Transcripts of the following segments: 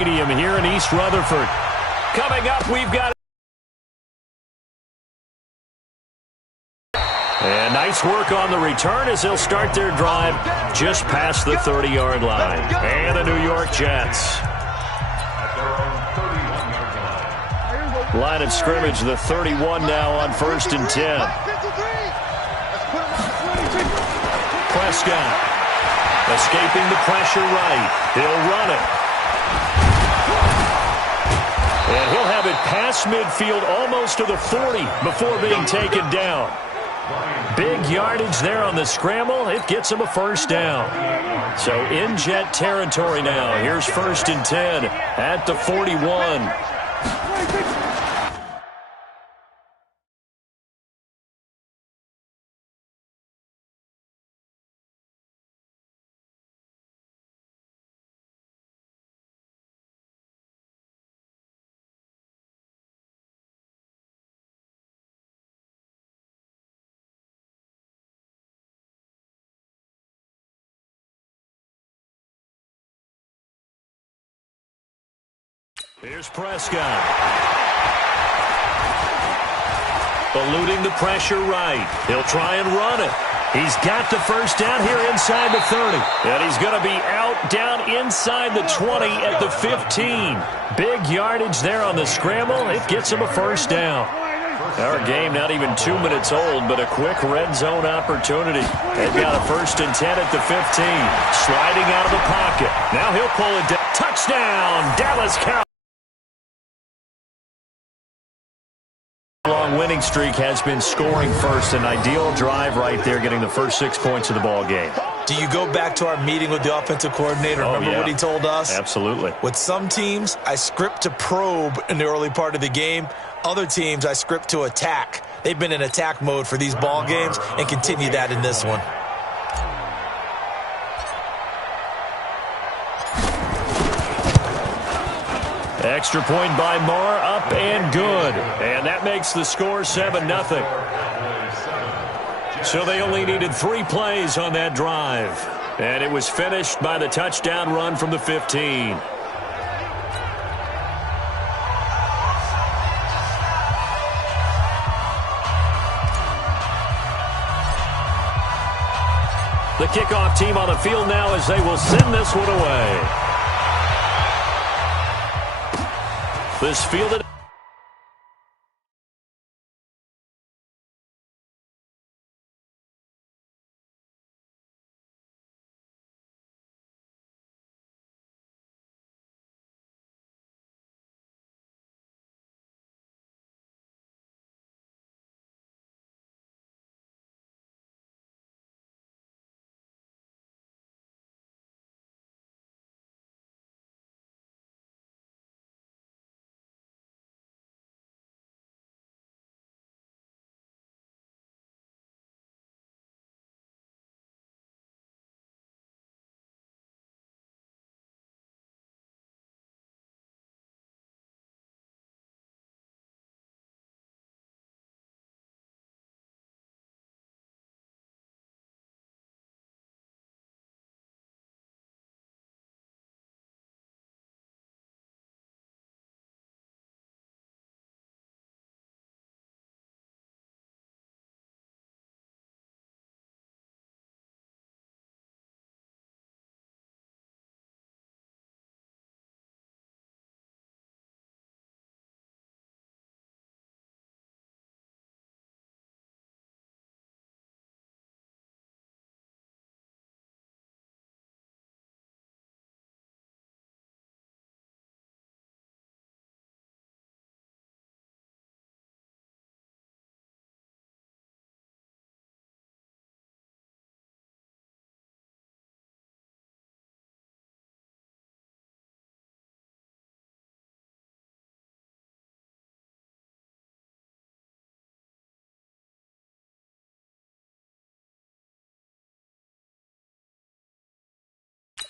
Here in East Rutherford. Coming up, we've got... And nice work on the return as they'll start their drive just past the 30-yard line. And the New York Jets. Line of scrimmage, the 31 now on 1st and 10. Prescott escaping the pressure right. He'll run it. And he'll have it past midfield almost to the 40 before being taken down. Big yardage there on the scramble. It gets him a first down. So in Jet territory now. Here's 1st and 10 at the 41. Here's Prescott. Eluding the pressure right. He'll try and run it. He's got the first down here inside the 30. And he's going to be out down inside the 20 at the 15. Big yardage there on the scramble. It gets him a first down. Our game not even 2 minutes old, but a quick red zone opportunity. They've got a 1st and 10 at the 15. Sliding out of the pocket. Now he'll pull it down. Touchdown, Dallas Cowboys. Long winning streak has been scoring first. An ideal drive right there, getting the first 6 points of the ball game. Do you go back to our meeting with the offensive coordinator? Remember what he told us? Absolutely. With some teams, I script to probe in the early part of the game. Other teams, I script to attack. They've been in attack mode for these ball games and continue that in this one. Extra point by Marr, up and good. And that makes the score 7-0. So they only needed 3 plays on that drive. And it was finished by the touchdown run from the 15. The kickoff team on the field now as they will send this one away. This fielded.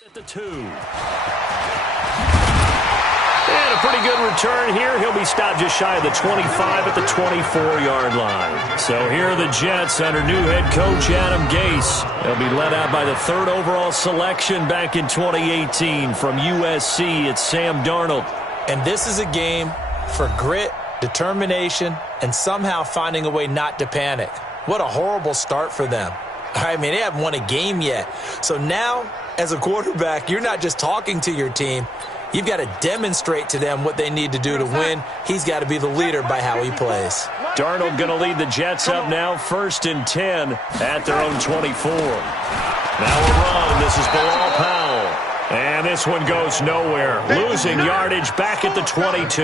At the 2. And a pretty good return here. He'll be stopped just shy of the 25 at the 24-yard line. So here are the Jets under new head coach Adam Gase. They'll be led out by the third overall selection back in 2018 from USC. It's Sam Darnold. And this is a game for grit, determination, and somehow finding a way not to panic. What a horrible start for them. I mean, they haven't won a game yet. So now, as a quarterback, you're not just talking to your team. You've got to demonstrate to them what they need to do to win. He's got to be the leader by how he plays. Darnold going to lead the Jets up now, 1st and 10 at their own 24. Now a run. This is Bilal Powell. And this one goes nowhere. Losing yardage back at the 22.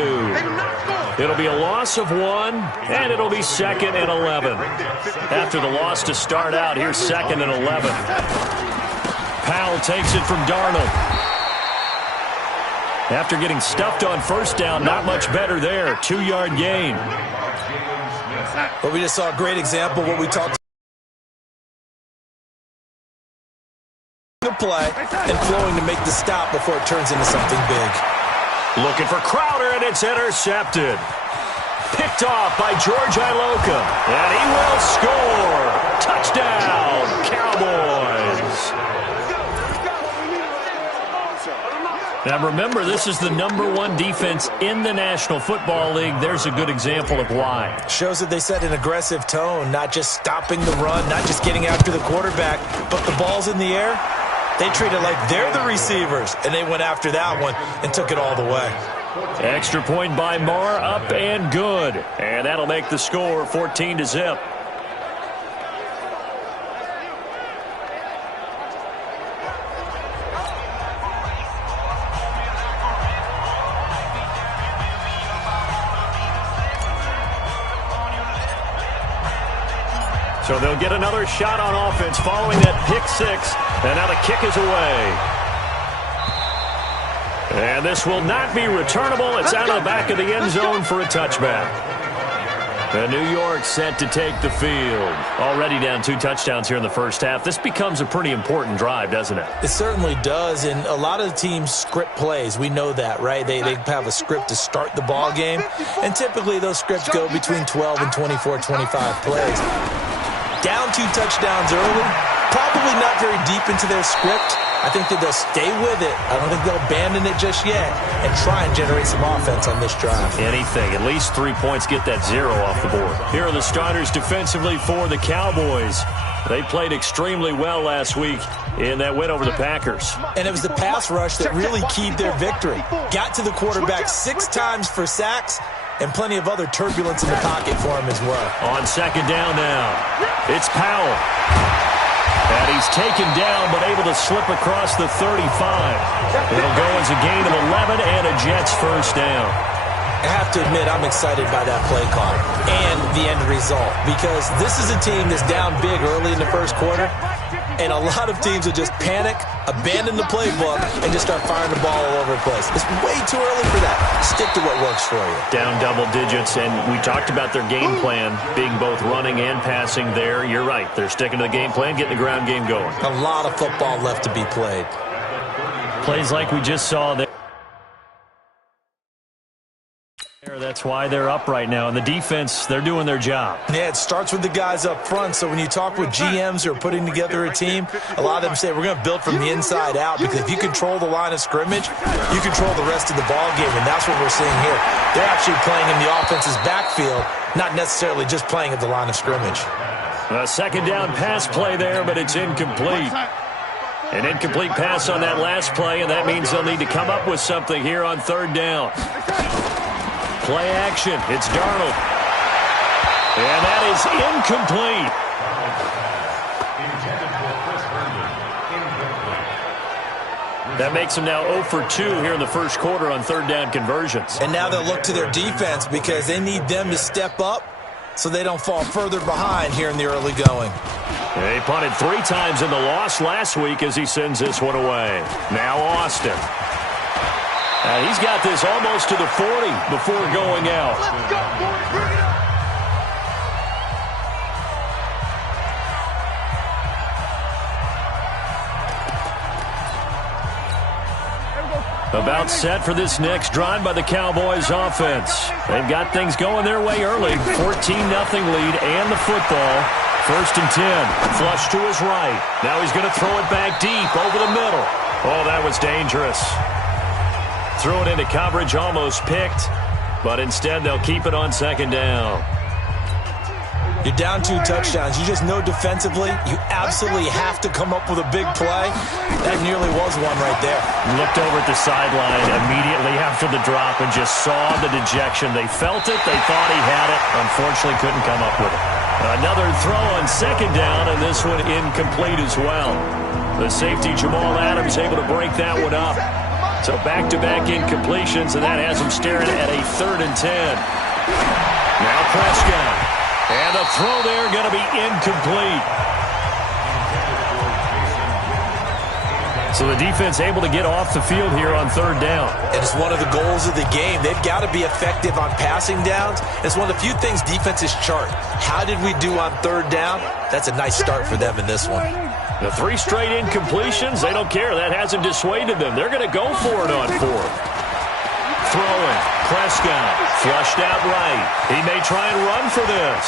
It'll be a loss of 1, and it'll be 2nd and 11. After the loss to start out, here's 2nd and 11. Powell takes it from Darnold. After getting stuffed on first down, not much better there. 2-yard gain. But we just saw a great example of what we talked about. Play and flowing to make the stop before it turns into something big. Looking for Crowder, and it's intercepted. Picked off by George Iloka, and he will score. Touchdown, Cowboys. Now remember, this is the #1 defense in the National Football League. There's a good example of why. Shows that they set an aggressive tone, not just stopping the run, not just getting after the quarterback, but the ball's in the air. They treat it like they're the receivers, and they went after that one and took it all the way. Extra point by Marr, up and good. And that'll make the score 14-0. So they'll get another shot on offense following that pick six. And now the kick is away. And this will not be returnable. It's out of the back of the end zone for a touchback. And New York set to take the field. Already down 2 touchdowns here in the first half. This becomes a pretty important drive, doesn't it? It certainly does. And a lot of the teams script plays. We know that, right? They have a script to start the ball game. And typically those scripts go between 12 and 24, 25 plays. Down 2 touchdowns early, probably not very deep into their script. I think that they'll stay with it. I don't think they'll abandon it just yet and try and generate some offense on this drive. Anything. At least 3 points, get that 0 off the board. Here are the starters defensively for the Cowboys. They played extremely well last week in that win over the Packers. And it was the pass rush that really keyed their victory. Got to the quarterback 6 times for sacks, and plenty of other turbulence in the pocket for him as well. On 2nd down now, it's Powell. And he's taken down, but able to slip across the 35. It'll go as a gain of 11 and a Jets first down. I have to admit, I'm excited by that play call and the end result, because this is a team that's down big early in the first quarter, and a lot of teams will just panic, abandon the playbook, and just start firing the ball all over the place. It's way too early for that. Stick to what works for you. Down double digits, and we talked about their game plan being both running and passing there. You're right. They're sticking to the game plan, getting the ground game going. A lot of football left to be played. Plays like we just saw there. That's why they're up right now. And the defense, they're doing their job. Yeah, it starts with the guys up front. So when you talk with GMs who are putting together a team, a lot of them say we're going to build from the inside out, because if you control the line of scrimmage, you control the rest of the ball game, and that's what we're seeing here. They're actually playing in the offense's backfield, not necessarily just playing at the line of scrimmage. A 2nd down pass play there, but it's incomplete. An incomplete pass on that last play, and that means they'll need to come up with something here on 3rd down. Play action. It's Darnold. And that is incomplete. That makes them now 0 for 2 here in the first quarter on 3rd down conversions. And now they'll look to their defense, because they need them to step up so they don't fall further behind here in the early going. They punted 3 times in the loss last week as he sends this one away. Now Austin. He's got this almost to the 40 before going out. Let's go, boys. Bring it up. About set for this next drive by the Cowboys offense. They've got things going their way early. 14-0 lead and the football. 1st and 10. Flush to his right. Now he's going to throw it back deep over the middle. Oh, that was dangerous. Threw it into coverage, almost picked. But instead, they'll keep it on 2nd down. You're down 2 touchdowns. You just know defensively you absolutely have to come up with a big play. That nearly was one right there. Looked over at the sideline immediately after the drop and just saw the dejection. They felt it. They thought he had it. Unfortunately, couldn't come up with it. Another throw on 2nd down, and this one incomplete as well. The safety, Jamal Adams, able to break that one up. So back-to-back incompletions, and that has him staring at a 3rd and 10. Now Prescott. And the throw there going to be incomplete. So the defense able to get off the field here on 3rd down. And it's one of the goals of the game. They've got to be effective on passing downs. It's one of the few things defenses chart. How did we do on 3rd down? That's a nice start for them in this one. The 3 straight incompletions, they don't care. That hasn't dissuaded them. They're going to go for it on 4th. Throwing. Prescott flushed out right. He may try and run for this.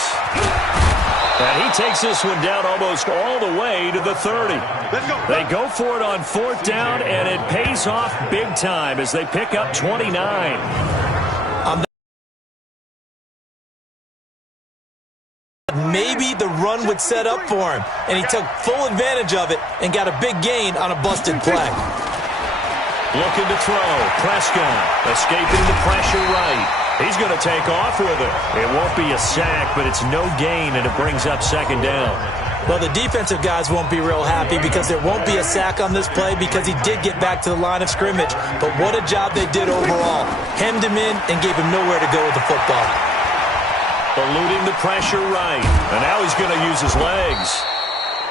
And he takes this one down almost all the way to the 30. They go for it on 4th down, and it pays off big time as they pick up 29. Maybe the run would set up for him, and he took full advantage of it and got a big gain on a busted play. Looking to throw. Prescott escaping the pressure right. He's going to take off with it. It won't be a sack, but it's no gain, and it brings up 2nd down. Well, the defensive guys won't be real happy because there won't be a sack on this play because he did get back to the line of scrimmage. But what a job they did overall. Hemmed him in and gave him nowhere to go with the football. Eluding the pressure right. And now he's going to use his legs.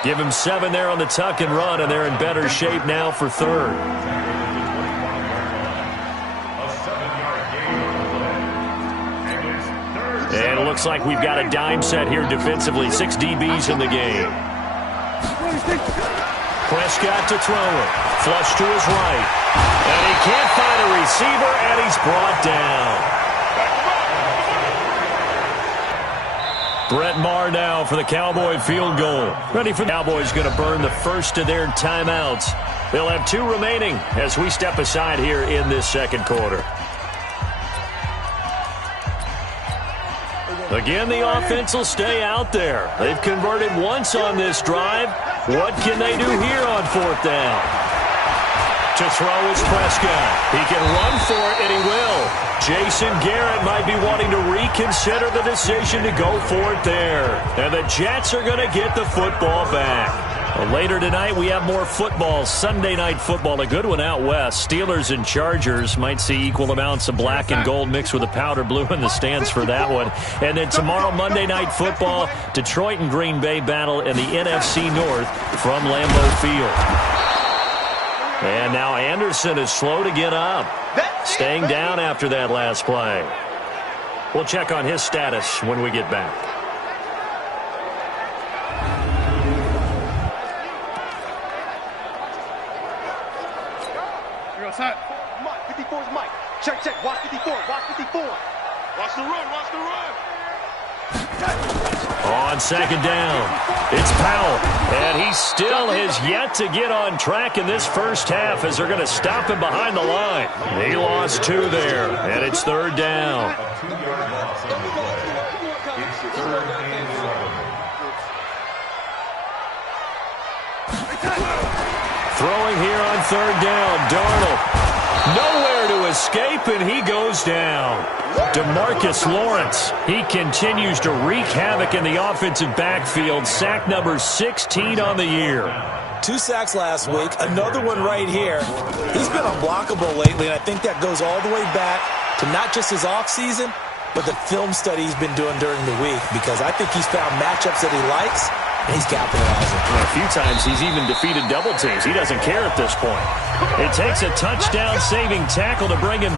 Give him 7 there on the tuck and run, and they're in better shape now for 3rd. And it looks like we've got a dime set here defensively. 6 DBs in the game. Prescott to throw it. Flush to his right. And he can't find a receiver, and he's brought down. Brett Maher now for the Cowboy field goal. Ready for the Cowboys, going to burn the first of their timeouts. They'll have 2 remaining as we step aside here in this 2nd quarter. Again, the offense will stay out there. They've converted once on this drive. What can they do here on 4th down? To throw is Prescott. He can run for it, and he will. Jason Garrett might be wanting to reconsider the decision to go for it there. And the Jets are going to get the football back. Well, later tonight, we have more football. Sunday night football, a good one out west. Steelers and Chargers might see equal amounts of black and gold mixed with a powder blue in the stands for that one. And then tomorrow, Monday night football, Detroit and Green Bay battle in the NFC North from Lambeau Field. And now Anderson is slow to get up, staying down after that last play. We'll check on his status when we get back. Mike, 54 is Mike. Check, check. Watch 54. Watch 54. Watch the run. Watch the run. On 2nd down, it's Powell. And he still has yet to get on track in this first half as they're going to stop him behind the line. He lost 2 there, and it's 3rd down. Throwing here on 3rd down, Darnold. Nowhere to escape, and he goes down. DeMarcus Lawrence, he continues to wreak havoc in the offensive backfield. Sack number 16 on the year. 2 sacks last week, another one right here. He's been unblockable lately, and I think that goes all the way back to not just his offseason, but the film study he's been doing during the week, because I think he's found matchups that he likes, and he's capitalizing. A few times he's even defeated double teams. He doesn't care at this point. It takes a touchdown-saving tackle to bring him.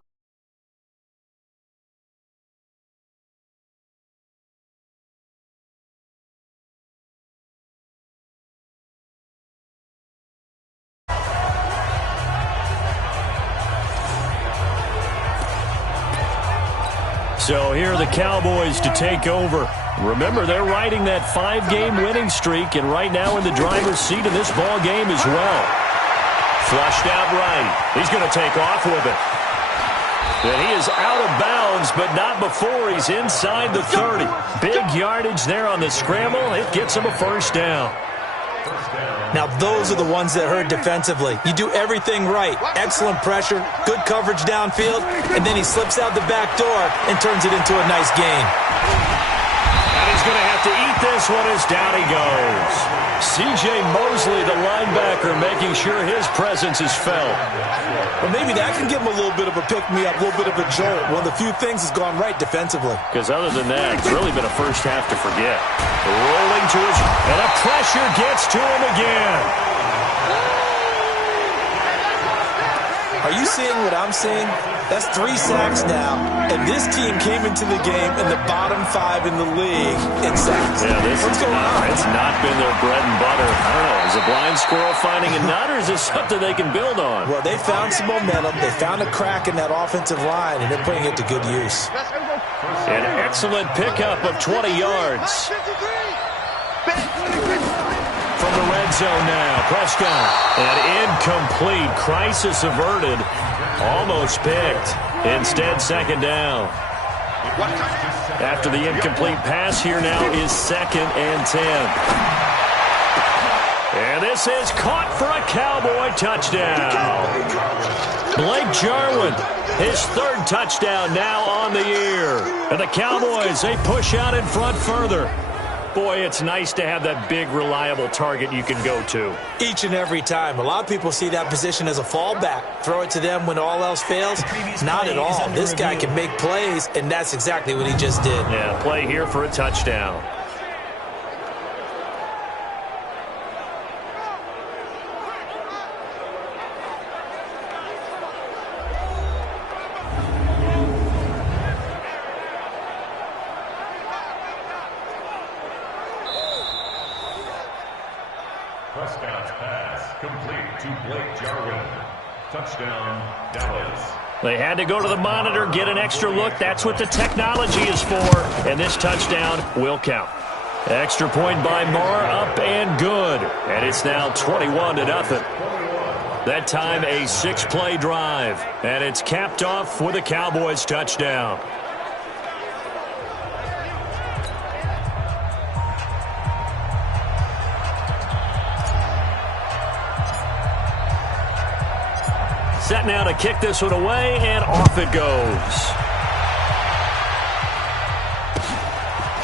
So here are the Cowboys to take over. Remember, they're riding that 5-game winning streak, and right now in the driver's seat in this ball game as well. Flushed out right. He's going to take off with it. And he is out of bounds, but not before he's inside the 30. Big yardage there on the scramble. It gets him a first down. Now, those are the ones that hurt defensively. You do everything right. Excellent pressure, good coverage downfield, and then he slips out the back door and turns it into a nice gain. And he's going to have to eat this one as down he goes. C.J. Mosley, the linebacker, making sure his presence is felt. Well, maybe that can give him a little bit of a pick-me-up, a little bit of a jolt. One of the few things has gone right defensively. Because other than that, it's really been a first half to forget. Rolling to his... And a pressure gets to him again. Are you seeing what I'm seeing? That's 3 sacks now, and this team came into the game in the bottom 5 in the league in sacks. Yeah, What's going on? It's not been their bread and butter. I don't know. Is a blind squirrel finding a nut, or is this something they can build on? Well, they found some momentum. They found a crack in that offensive line, and they're putting it to good use. An excellent pickup of 20 yards. From the red zone now, Prescott. An incomplete, crisis averted. Almost picked. Instead, second down. After the incomplete pass, here now is 2nd and 10. And this is caught for a Cowboy touchdown. Blake Jarwin, his 3rd touchdown now on the year. And the Cowboys, they push out in front further. Boy, it's nice to have that big, reliable target you can go to. Each and every time. A lot of people see that position as a fallback. Throw it to them when all else fails. Not at all. This guy can make plays, and that's exactly what he just did. Yeah, play here for a touchdown. Prescott's pass complete to Blake Jarwin. Touchdown, Dallas. They had to go to the monitor, get an extra look. That's what the technology is for. And this touchdown will count. Extra point by Marr, up and good. And it's now 21-0. That time a 6-play drive. And it's capped off with a Cowboys touchdown. Set now to kick this one away, and off it goes.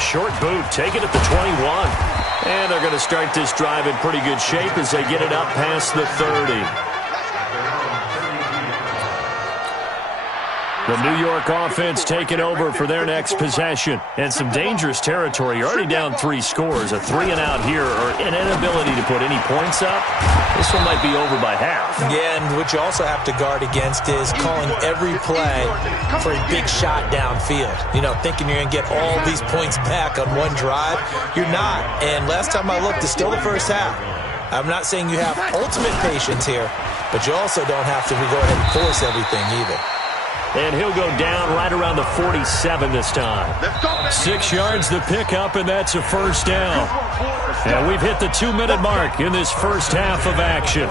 Short boot, take it at the 21. And they're going to start this drive in pretty good shape as they get it up past the 30. The New York offense taking over for their next possession. And some dangerous territory. You're already down 3 scores. A 3-and-out here, or an inability to put any points up. This one might be over by half. Yeah, and what you also have to guard against is calling every play for a big shot downfield. You know, thinking you're going to get all these points back on one drive. You're not. And last time I looked, it's still the first half. I'm not saying you have ultimate patience here, but you also don't have to go ahead and force everything either. And he'll go down right around the 47 this time. 6 yards the pickup, and that's a first down. And we've hit the 2-minute mark in this first half of action.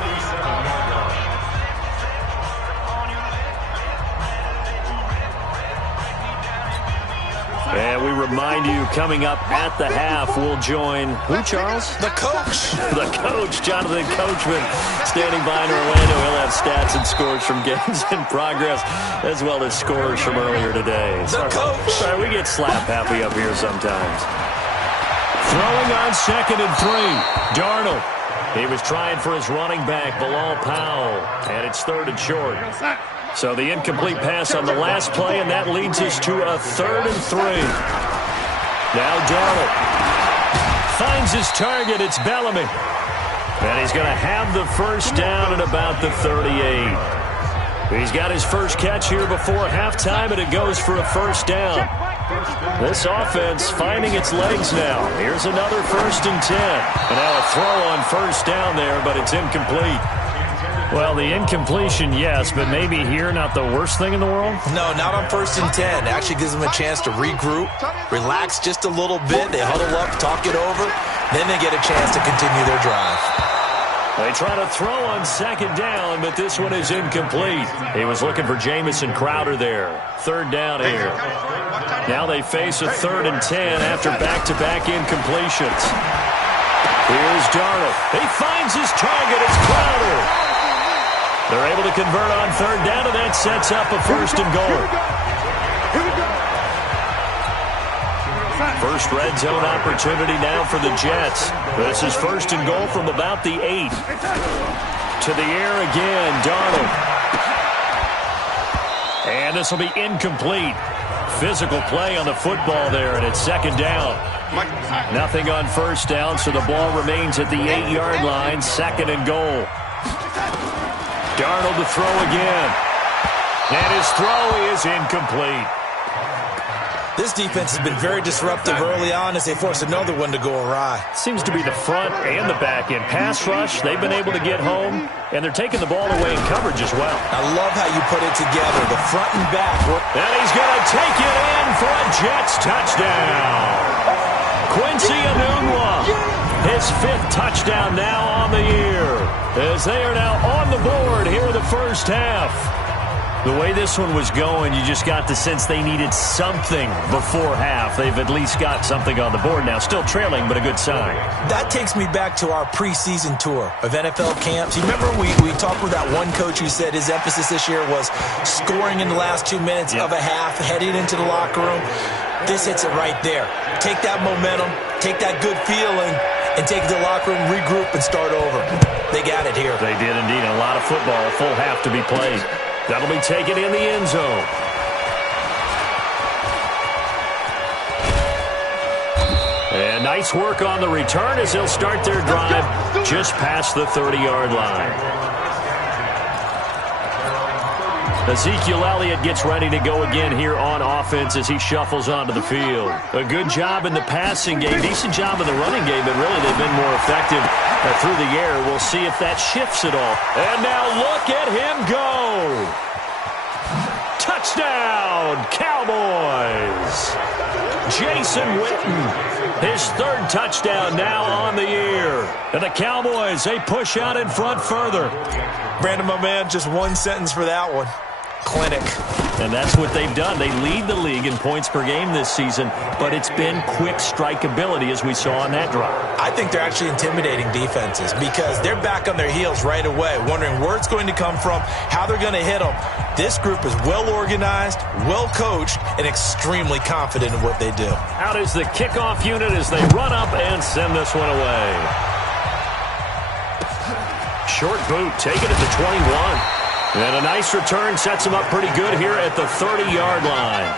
And we remind you, coming up at the half, we'll join who, Charles? The coach. The coach, Jonathan Coachman, standing by in Orlando. He'll have stats and scores from games in progress, as well as scores from earlier today. The coach. Sorry, we get slap happy up here sometimes. Throwing on 2nd and 3. Darnold. He was trying for his running back, Bilal Powell, and it's 3rd and short. So the incomplete pass on the last play, and that leads us to a 3rd and 3. Now Darnold finds his target. It's Bellamy. And he's going to have the first down at about the 38. He's got his first catch here before halftime, and it goes for a first down. This offense finding its legs now. Here's another 1st and 10. And now a throw on first down there, but it's incomplete. Well, the incompletion, yes, but maybe here not the worst thing in the world? No, not on 1st and 10. Actually gives them a chance to regroup, relax just a little bit. They huddle up, talk it over. Then they get a chance to continue their drive. They try to throw on 2nd down, but this one is incomplete. He was looking for Jamison Crowder there. 3rd down here. Now they face a 3rd and 10 after back-to-back incompletions. Here's Darnold. He finds his target. It's Crowder. They're able to convert on 3rd down, and that sets up a 1st and goal. First red zone opportunity now for the Jets. This is 1st and goal from about the 8. To the air again, Darnold. And this will be incomplete. Physical play on the football there, and it's 2nd down. Nothing on 1st down, so the ball remains at the 8-yard line. 2nd and goal. Darnold to throw again. And his throw is incomplete. This defense has been very disruptive early on as they force another one to go awry. Seems to be the front and the back end. Pass rush, they've been able to get home, and they're taking the ball away in coverage as well. I love how you put it together, the front and back. And he's going to take it in for a Jets touchdown. Quincy Enunwa, his 5th touchdown now on the year, as they are now on the board here in the first half. The way this one was going, you just got the sense they needed something before half. They've at least got something on the board now. Still trailing, but a good sign. That takes me back to our preseason tour of NFL camps. You remember we talked with that one coach who said his emphasis this year was scoring in the last 2 minutes of a half, heading into the locker room. This hits it right there. Take that momentum, take that good feeling, and take it to the locker room, regroup, and start over. They got it here. They did indeed. A lot of football, a full half to be played. That'll be taken in the end zone. And nice work on the return as they'll start their drive just past the 30-yard line. Ezekiel Elliott gets ready to go again here on offense as he shuffles onto the field. A good job in the passing game, decent job in the running game, but really they've been more effective through the air. We'll see if that shifts at all. And now look at him go. Touchdown, Cowboys. Jason Witten, his 3rd touchdown now on the year. And the Cowboys, they push out in front further. Brandon, my man, just one sentence for that one. Clinic. And that's what they've done. They lead the league in points per game this season, but it's been quick strike ability as we saw on that drive. I think they're actually intimidating defenses because they're back on their heels right away, wondering where it's going to come from, how they're going to hit them. This group is well organized, well coached, and extremely confident in what they do. Out is the kickoff unit as they run up and send this one away. Short boot, taken at the 21. And a nice return sets him up pretty good here at the 30-yard line.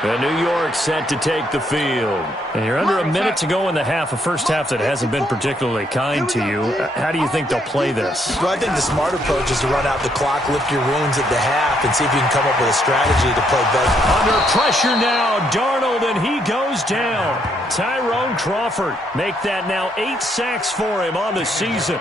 And New York set to take the field. And you're under a minute to go in the half, a first half that hasn't been particularly kind to you. How do you think they'll play this? Well, I think the smart approach is to run out the clock, lick your wounds at the half, and see if you can come up with a strategy to play better. Under pressure now, Darnold, and he goes down. Tyrone Crawford, make that now 8 sacks for him on the season.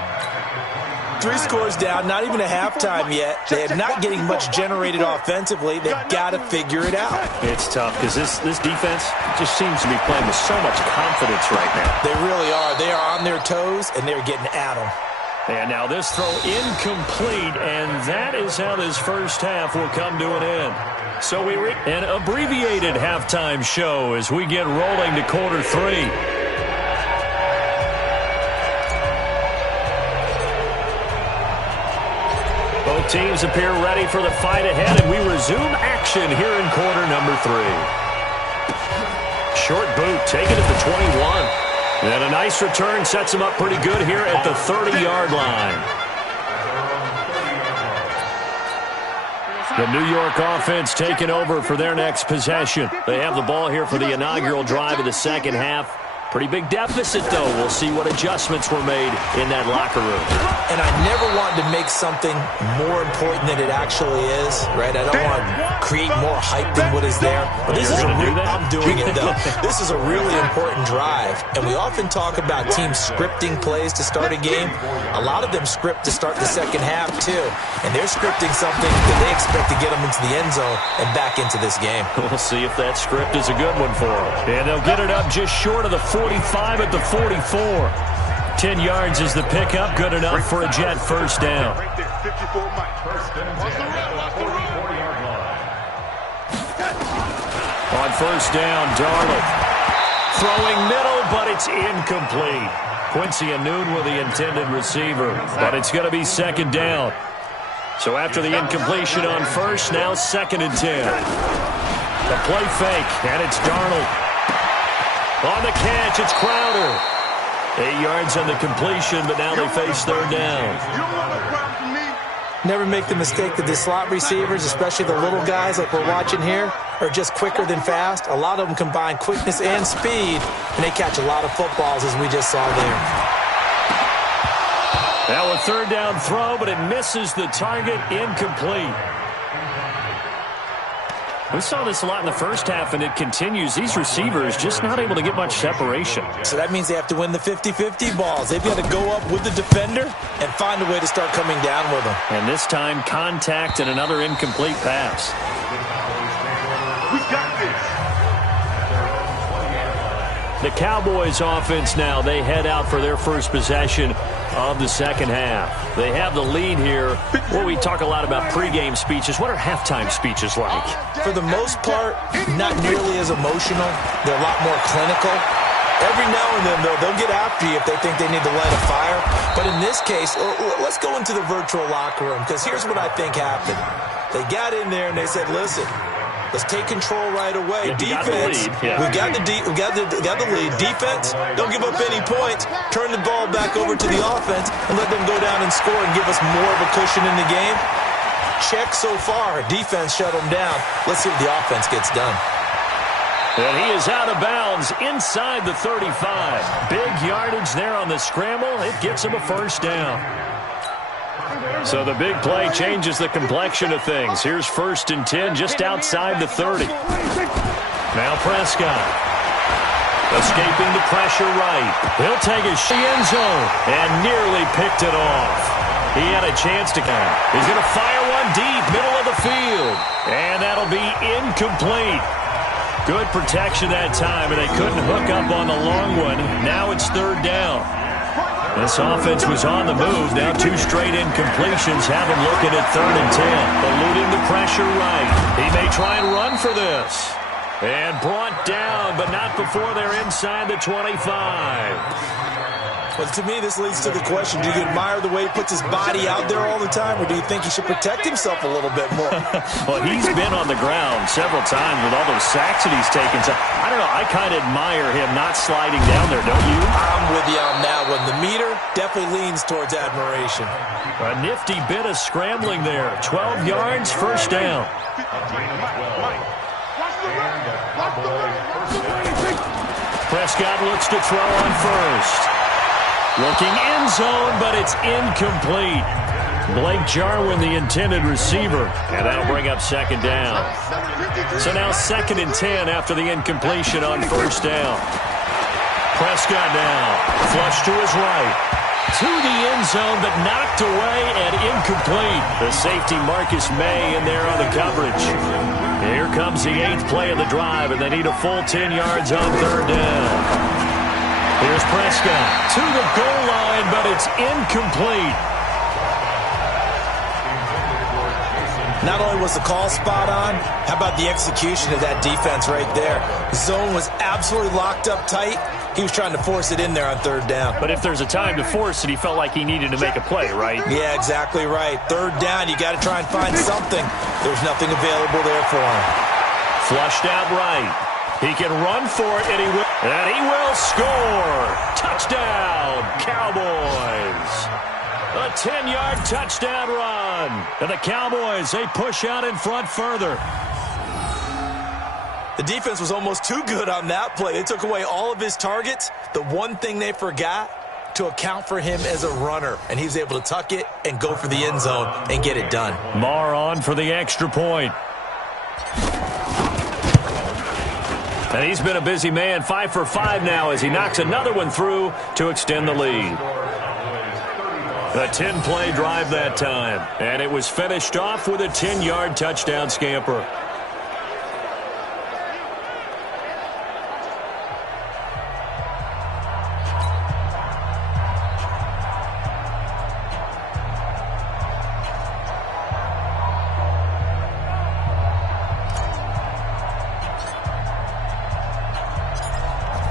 3 scores down, not even a halftime yet. They're not getting much generated offensively. They've got to figure it out. It's tough because this defense just seems to be playing with so much confidence right now. They really are. They are on their toes, and they're getting at them. And now this throw incomplete, and that is how this first half will come to an end. So we an abbreviated halftime show as we get rolling to quarter 3. Both teams appear ready for the fight ahead, and we resume action here in quarter number 3. Short boot taken at the 21. And a nice return sets him up pretty good here at the 30-yard line. The New York offense taking over for their next possession. They have the ball here for the inaugural drive of the second half. Pretty big deficit, though. We'll see what adjustments were made in that locker room. And I never want to make something more important than it actually is, right? I don't want to create more hype than what is there. But this is I'm doing it, though. This is a really important drive. And we often talk about teams scripting plays to start a game. A lot of them script to start the second half, too. And they're scripting something that they expect to get them into the end zone and back into this game. We'll see if that script is a good one for them. And they'll get it up just short of the 45 at the 44. 10 yards is the pickup. Good enough for a Jet first down. First and 10 at the 44-yard line. On first down, Darnold. Throwing middle, but it's incomplete. Quincy Anoon with the intended receiver, but it's going to be second down. So after the incompletion on first, now second and 10. The play fake, and it's Darnold. On the catch, it's Crowder. 8 yards on the completion, but now they face third down. Never make the mistake that the slot receivers, especially the little guys like we're watching here, are just quicker than fast. A lot of them combine quickness and speed, and they catch a lot of footballs, as we just saw there. Now a third down throw, but it misses the target, incomplete. We saw this a lot in the first half, and it continues. These receivers just not able to get much separation. So that means they have to win the 50-50 balls. They've got to go up with the defender and find a way to start coming down with them. And this time, contact and another incomplete pass. We got this. The Cowboys offense now, they head out for their first possession of the second half. They have the lead here. Where we talk a lot about pregame speeches. What are halftime speeches like? For the most part, not nearly as emotional. They're a lot more clinical. Every now and then, though, they'll get after you if they think they need to light a fire. But in this case, let's go into the virtual locker room, because here's what I think happened. They got in there and they said, listen, let's take control right away. Defense, we got the lead. Defense, don't give up any points. Turn the ball back over to the offense and let them go down and score and give us more of a cushion in the game. Check so far. Defense shut them down. Let's see what the offense gets done. And he is out of bounds inside the 35. Big yardage there on the scramble. It gets him a first down. So the big play changes the complexion of things. Here's first and 10 just outside the 30. Now Prescott. Escaping the pressure right. He'll take his end zone and nearly picked it off. He had a chance to count. He's going to fire one deep, middle of the field. And that'll be incomplete. Good protection that time, and they couldn't hook up on the long one. Now it's third down. This offense was on the move. Now two straight incompletions have him looking at third and 10. Eluding the pressure right. He may try and run for this. And brought down, but not before they're inside the 25. Well, to me, this leads to the question, do you admire the way he puts his body out there all the time, or do you think he should protect himself a little bit more? Well, he's been on the ground several times with all those sacks that he's taken. So, I don't know, I kind of admire him not sliding down there, don't you? I'm with you on that one. The meter definitely leans towards admiration. A nifty bit of scrambling there. 12 yards, first down. Prescott looks to throw on first. Looking end zone, but it's incomplete. Blake Jarwin, the intended receiver. And that'll bring up second down. So now second and 10 after the incompletion on first down. Prescott now. Flush to his right. To the end zone, but knocked away and incomplete. The safety Marcus May in there on the coverage. Here comes the 8th play of the drive, and they need a full 10 yards on third down. Here's Prescott to the goal line, but it's incomplete. Not only was the call spot on, how about the execution of that defense right there? The zone was absolutely locked up tight. He was trying to force it in there on third down. But if there's a time to force it, he felt like he needed to make a play, right? Yeah, exactly right. Third down, you got to try and find something. There's nothing available there for him. Flushed out right. He can run for it, and he will score. Touchdown, Cowboys. A 10-yard touchdown run. And the Cowboys, they push out in front further. The defense was almost too good on that play. They took away all of his targets. The one thing they forgot, to account for him as a runner, and he was able to tuck it and go for the end zone and get it done. Marr on for the extra point. And he's been a busy man, 5 for 5 now as he knocks another one through to extend the lead. A 10-play drive that time, and it was finished off with a 10-yard touchdown scamper.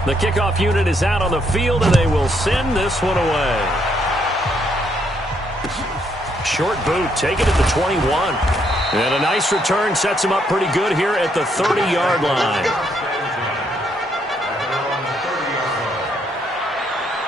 The kickoff unit is out on the field, and they will send this one away. Short boot, take it at the 21. And a nice return sets him up pretty good here at the 30-yard line.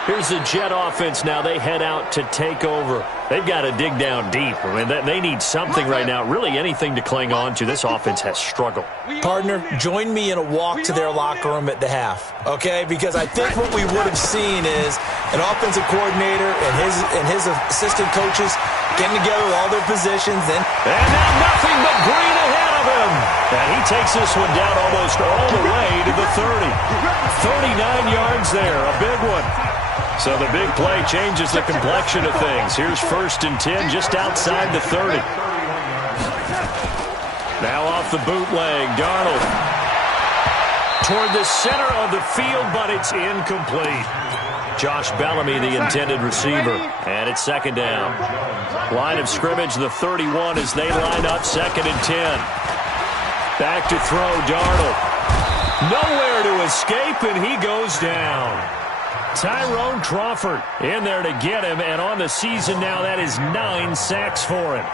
Here's the Jet offense now. They head out to take over. They've got to dig down deep. I mean, they need something right now, really anything to cling on to. This offense has struggled. Partner, join me in a walk to their locker room at the half, okay? Because I think what we would have seen is an offensive coordinator and his assistant coaches getting together with all their positions. And now nothing but green ahead of him. And he takes this one down almost all the way to the 30. 39 yards there, a big one. So the big play changes the complexion of things. Here's 1st and 10 just outside the 30. Now off the bootleg, Darnold. Toward the center of the field, but it's incomplete. Josh Bellamy, the intended receiver. And it's 2nd down. Line of scrimmage, the 31 as they line up 2nd and 10. Back to throw, Darnold. Nowhere to escape, and he goes down. Tyrone Crawford in there to get him, and on the season now, that is 9 sacks for him.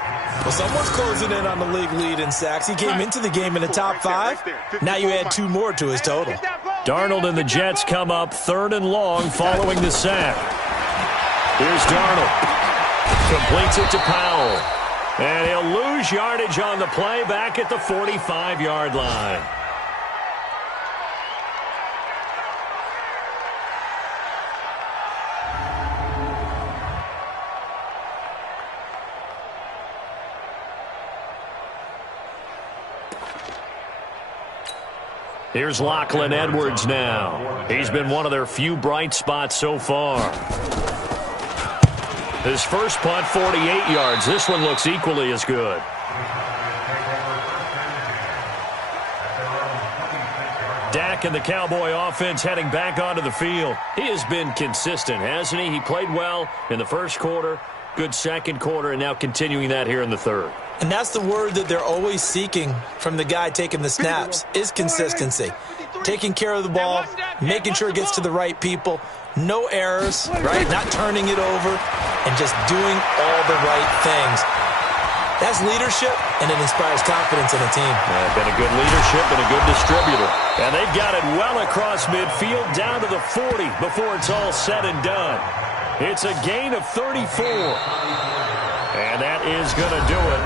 Well, someone's closing in on the league lead in sacks. He came into the game in the top 5. Now you add 2 more to his total. Darnold and the Jets come up 3rd and long following the sack. Here's Darnold. Completes it to Powell. And he'll lose yardage on the play back at the 45-yard line. Here's Lachlan Edwards now. He's been one of their few bright spots so far. His first punt, 48 yards. This one looks equally as good. Dak and the Cowboy offense heading back onto the field. He has been consistent, hasn't he? He played well in the first quarter, good second quarter, and now continuing that here in the third. And that's the word that they're always seeking from the guy taking the snaps, is consistency. Taking care of the ball, making sure it gets to the right people, no errors, right? Not turning it over, and just doing all the right things. That's leadership, and it inspires confidence in a team. Been a good leadership and a good distributor. And they've got it well across midfield down to the 40 before it's all said and done. It's a gain of 34. And that is going to do it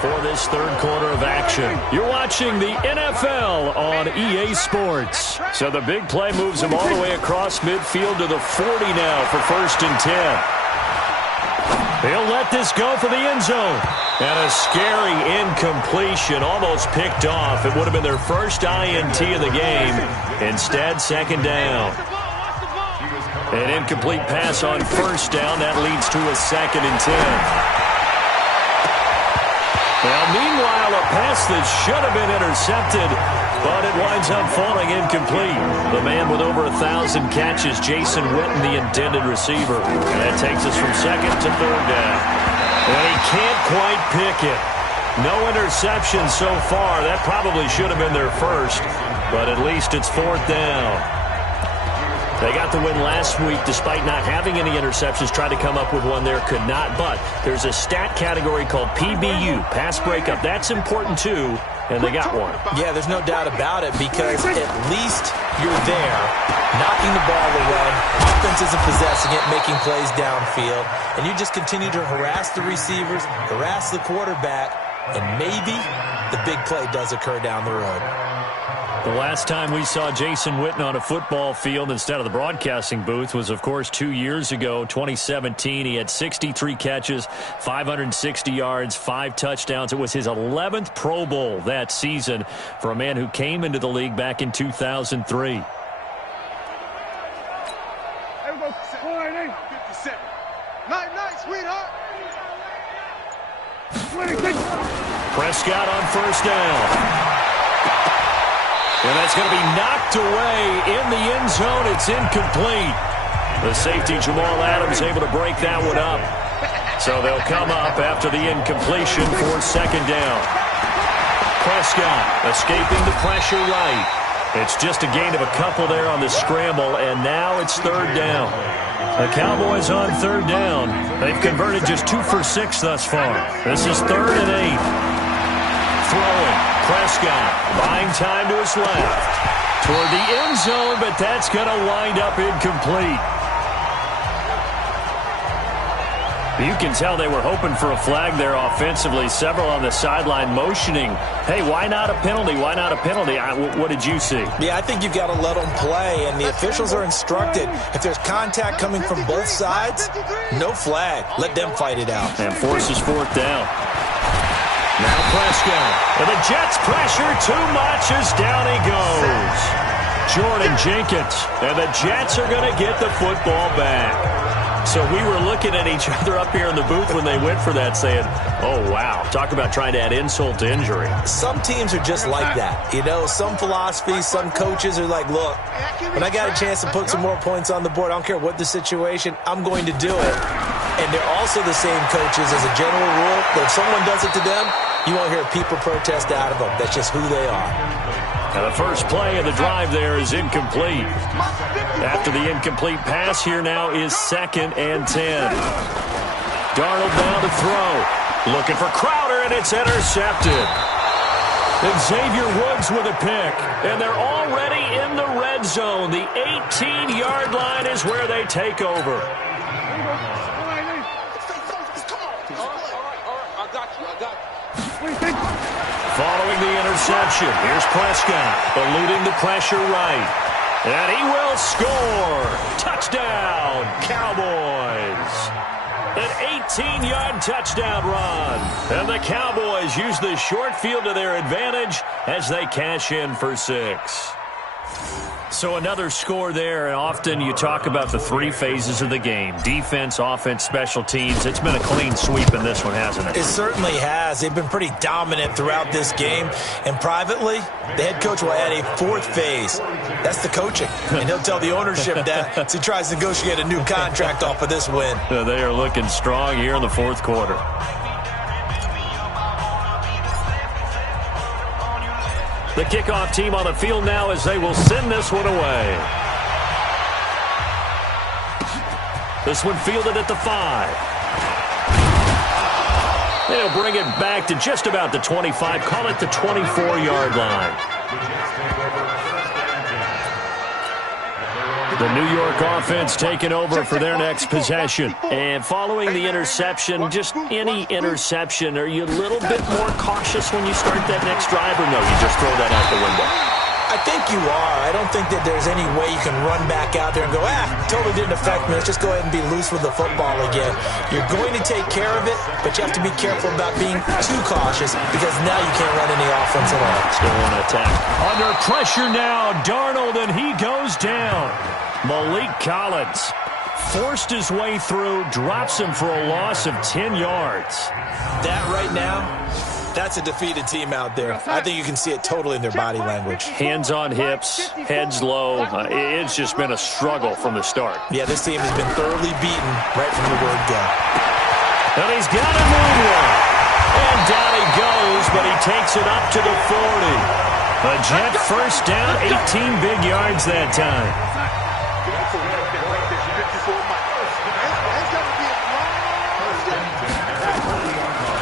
for this third quarter of action. You're watching the NFL on EA Sports. So the big play moves him all the way across midfield to the 40 now for 1st and 10. He'll let this go for the end zone. And a scary incompletion, almost picked off. It would have been their first INT of the game. Instead, 2nd down. An incomplete pass on 1st down. That leads to a 2nd and 10. Now, meanwhile, a pass that should have been intercepted, but it winds up falling incomplete. The man with over 1,000 catches, Jason Witten, the intended receiver. And that takes us from 2nd to 3rd down. And he can't quite pick it. No interception so far. That probably should have been their first, but at least it's 4th down. They got the win last week despite not having any interceptions. Tried to come up with one there, could not. But there's a stat category called PBU, pass breakup. That's important too, and they got one. Yeah, there's no doubt about it because at least you're there, knocking the ball away. Offense isn't possessing it, making plays downfield. And you just continue to harass the receivers, harass the quarterback, and maybe the big play does occur down the road. The last time we saw Jason Witten on a football field instead of the broadcasting booth was, of course, 2 years ago, 2017. He had 63 catches, 560 yards, 5 touchdowns. It was his 11th Pro Bowl that season for a man who came into the league back in 2003. Night, sweetheart. Prescott on first down. And that's going to be knocked away in the end zone. It's incomplete. The safety, Jamal Adams, able to break that one up. So they'll come up after the incompletion for second down. Prescott escaping the pressure right. It's just a gain of a couple there on the scramble, and now it's third down. The Cowboys on third down. They've converted just 2 for 6 thus far. This is 3rd and 8. Throwing. Prescott buying time to his left. Toward the end zone, but that's going to wind up incomplete. You can tell they were hoping for a flag there offensively. Several on the sideline motioning, hey, why not a penalty? Why not a penalty? What did you see? Yeah, I think you've got to let them play, and the officials are instructed. If there's contact coming from both sides, no flag. Let them fight it out. And forces fourth down. Now Prescott. And the Jets pressure too much as down he goes. Jordan Jenkins. And the Jets are going to get the football back. So we were looking at each other up here in the booth when they went for that saying, oh, wow, talk about trying to add insult to injury. Some teams are just like that. You know, some philosophies, some coaches are like, look, when I got a chance to put some more points on the board, I don't care what the situation, I'm going to do it. And they're also the same coaches as a general rule. But if someone does it to them, you won't hear people protest out of them. That's just who they are. Now the first play of the drive there is incomplete. After the incomplete pass, here now is 2nd and 10. Darnold down to throw. Looking for Crowder, and it's intercepted. Xavier Woods with a pick. And they're already in the red zone. The 18-yard line is where they take over. Following the interception, here's Prescott, eluding the pressure right. And he will score. Touchdown, Cowboys. An 18-yard touchdown run. And the Cowboys use the short field to their advantage as they cash in for 6. So another score there, and often you talk about the 3 phases of the game. Defense, offense, special teams. It's been a clean sweep in this one, hasn't it? It certainly has. They've been pretty dominant throughout this game. And privately, the head coach will add a 4th phase. That's the coaching. And he'll tell the ownership that as he tries to negotiate a new contract off of this win. They are looking strong here in the 4th quarter. The kickoff team on the field now as they will send this one away. This one fielded at the 5. They'll bring it back to just about the 25. Call it the 24-yard line. The New York offense taking over for their next possession. And following the interception, just any interception, are you a little bit more cautious when you start that next drive, or no, you just throw that out the window? I think you are. I don't think that there's any way you can run back out there and go, totally didn't affect me. Let's just go ahead and be loose with the football again. You're going to take care of it, but you have to be careful about being too cautious because now you can't run any offense at all. Still on attack. Under pressure now, Darnold, and he goes down. Malik Collins forced his way through, drops him for a loss of 10 yards. That right now, that's a defeated team out there. I think you can see it totally in their body language. Hands on hips, heads low. It's just been a struggle from the start. Yeah, this team has been thoroughly beaten right from the word go. And he's got a move one. And down he goes, but he takes it up to the 40. A Jet first down, 18 big yards that time.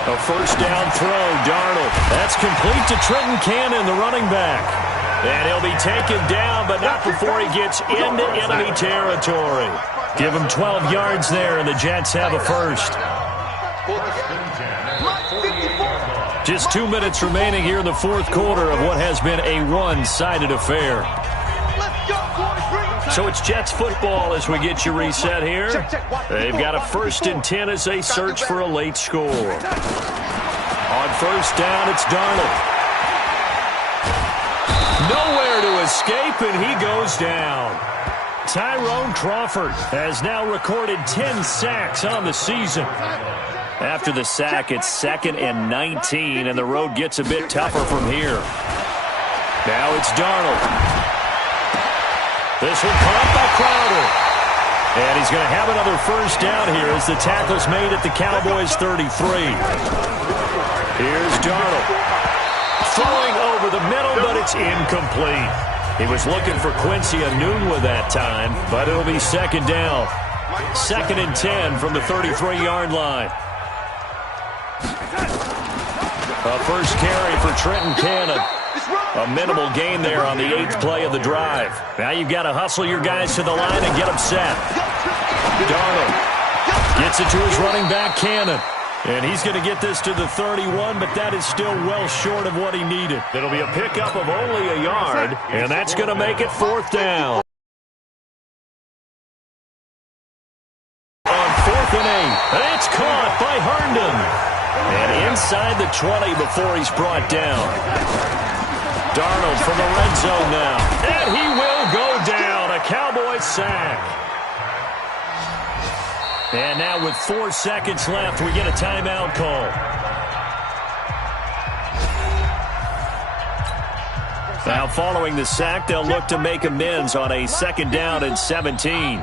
A first down throw, Darnold. That's complete to Trenton Cannon, the running back. And he'll be taken down, but not before he gets into enemy territory. Give him 12 yards there, and the Jets have a first. Just 2 minutes remaining here in the fourth quarter of what has been a one-sided affair. So it's Jets football as we get you reset here. They've got a 1st and 10 as they search for a late score. On first down, it's Darnold. Nowhere to escape, and he goes down. Tyrone Crawford has now recorded 10 sacks on the season. After the sack, it's 2nd and 19, and the road gets a bit tougher from here. Now it's Darnold. This one caught by Crowder. And he's going to have another first down here as the tackle's made at the Cowboys' 33. Here's Darnold. Throwing over the middle, but it's incomplete. He was looking for Quincy Enunwa that time, but it'll be 2nd down. 2nd and 10 from the 33-yard line. A first carry for Trenton Cannon. A minimal gain there on the 8th play of the drive. Now you've got to hustle your guys to the line and get them set. Darnold gets it to his running back, Cannon. And he's going to get this to the 31, but that is still well short of what he needed. It'll be a pickup of only a yard, and that's going to make it 4th down. On 4th and 8, and it's caught by Herndon. And inside the 20 before he's brought down. Darnold from the red zone now. And he will go down. A Cowboys sack. And now with 4 seconds left, we get a timeout call. Now following the sack, they'll look to make amends on a 2nd down and 17.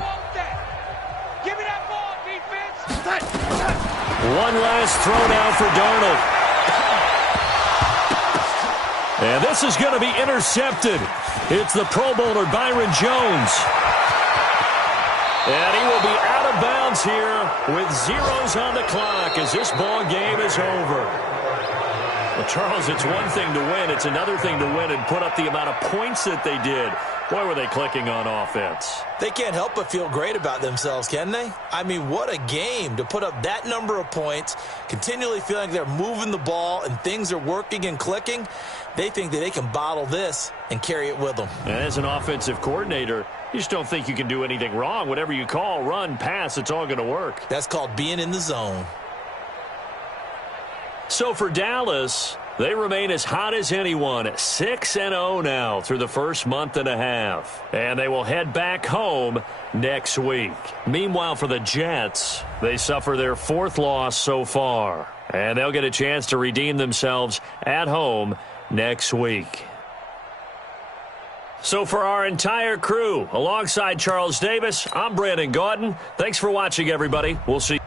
One last throw now for Darnold. And this is going to be intercepted. It's the Pro Bowler Byron Jones. And he will be out of bounds here with zeros on the clock as this ball game is over. Well, Charles, it's one thing to win. It's another thing to win and put up the amount of points that they did. Boy, were they clicking on offense. They can't help but feel great about themselves, can they? I mean, what a game to put up that number of points, continually feeling like they're moving the ball and things are working and clicking. They think that they can bottle this and carry it with them. And as an offensive coordinator, you just don't think you can do anything wrong. Whatever you call, run, pass, it's all going to work. That's called being in the zone. So for Dallas, they remain as hot as anyone, 6-0 now through the first month and a half. And they will head back home next week. Meanwhile, for the Jets, they suffer their 4th loss so far. And they'll get a chance to redeem themselves at home next week. So for our entire crew, alongside Charles Davis, I'm Brandon Gaudin. Thanks for watching, everybody. We'll see you.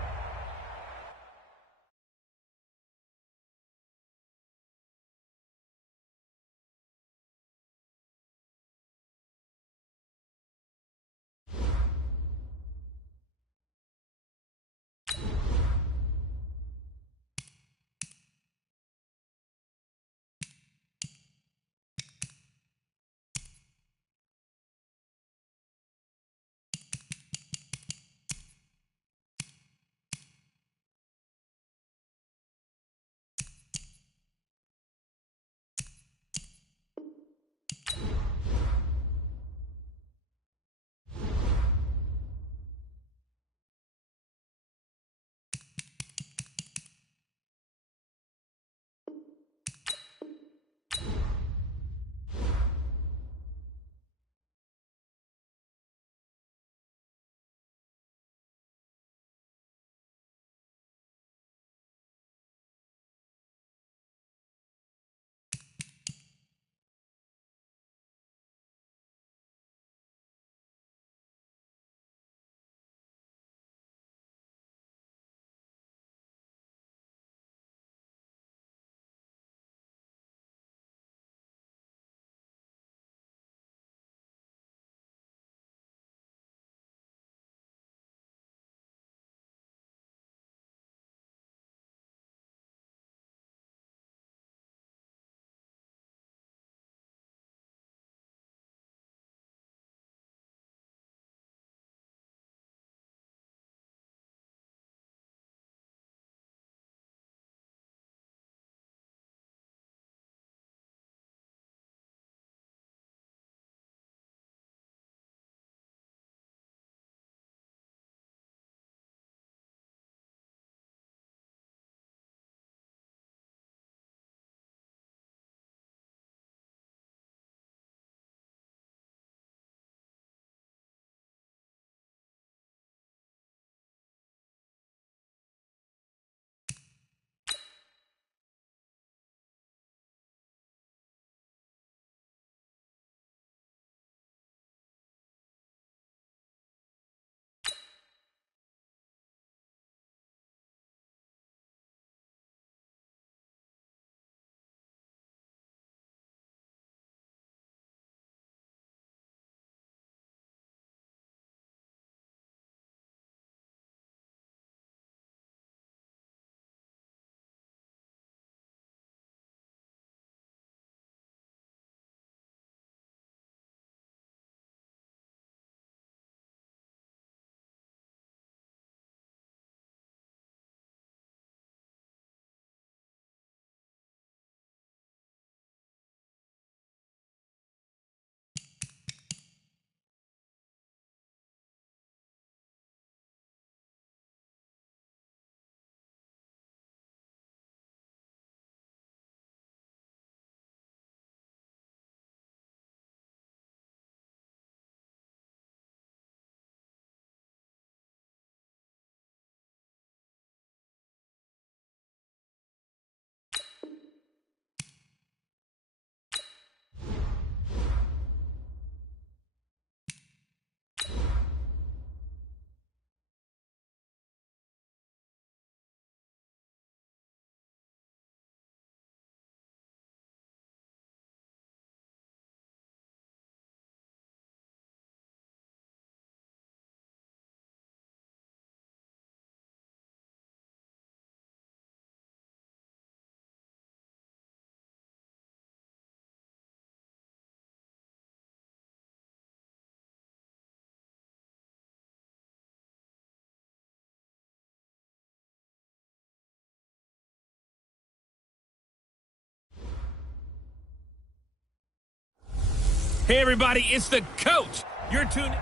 Hey, everybody, it's the coach. You're tuning.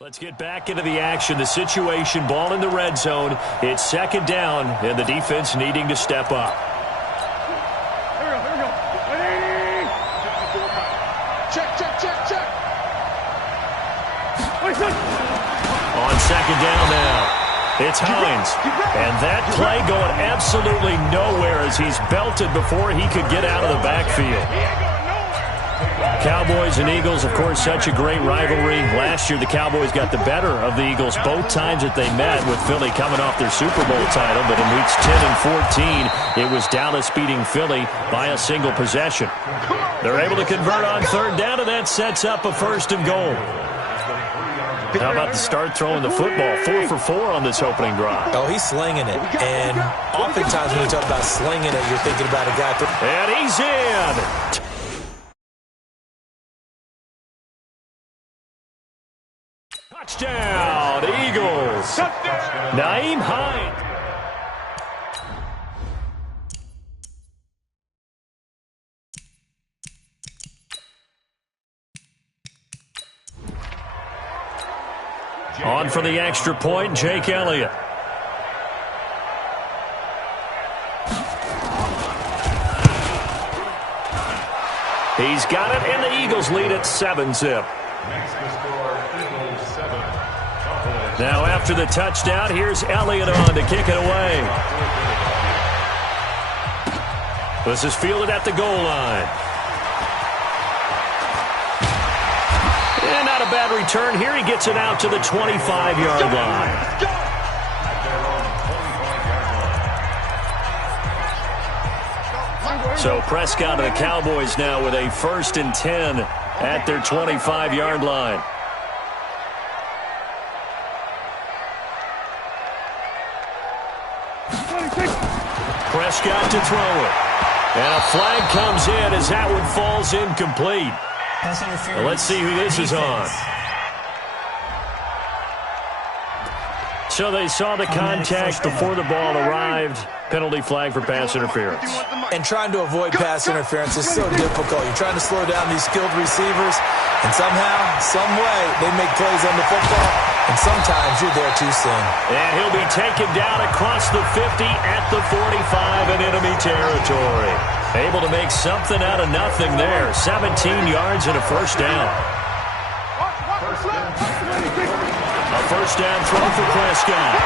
Let's get back into the action. The situation, ball in the red zone. It's second down, and the defense needing to step up. Here we go. Check. On second down now, it's Hines. And that play going absolutely nowhere as he's belted before he could get out of the backfield. Cowboys and Eagles, of course, such a great rivalry. Last year, the Cowboys got the better of the Eagles both times that they met, with Philly coming off their Super Bowl title. But in weeks 10 and 14, it was Dallas beating Philly by a single possession. They're able to convert on third down, and that sets up a first and goal. How about the start throwing the football? 4 for 4 on this opening drive. Oh, he's slinging it. And oftentimes when you talk about slinging it, you're thinking about a guy. And he's in. Touchdown, Eagles. Nyheim Hines. On for the extra point, Jake Elliott. He's got it, and the Eagles lead at 7-zip. Now after the touchdown, here's Elliott on to kick it away. This is fielded at the goal line. And not a bad return here. He gets it out to the 25-yard line. So Prescott and the Cowboys now with a 1st and 10 at their 25-yard line. Prescott to throw it. And a flag comes in as that one falls incomplete. Well, let's see who this is on. So they saw the contact before the ball arrived. Penalty flag for pass interference. And trying to avoid pass interference is so difficult. You're trying to slow down these skilled receivers, and somehow, some way, they make plays on the football, and sometimes you're there too soon. And he'll be taken down across the 50 at the 45 in enemy territory. Able to make something out of nothing there. 17 yards and a first down. A first down throw for Prescott.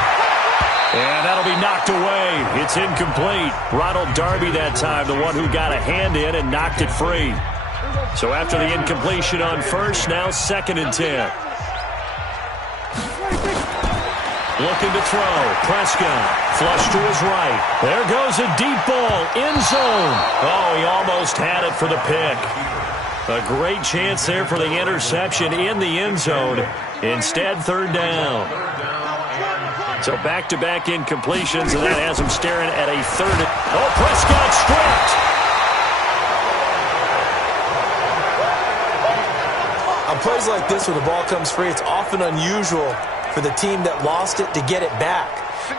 And that'll be knocked away. It's incomplete. Ronald Darby that time, the one who got a hand in and knocked it free. So after the incompletion on first, now 2nd and 10. Looking to throw. Prescott. Flush to his right. There goes a deep ball. End zone. Oh, he almost had it for the pick. A great chance there for the interception in the end zone. Instead, 3rd down. So back-to-back incompletions, and that has him staring at a 3rd. Oh, Prescott stripped. On plays like this where the ball comes free, it's often unusual for the team that lost it to get it back.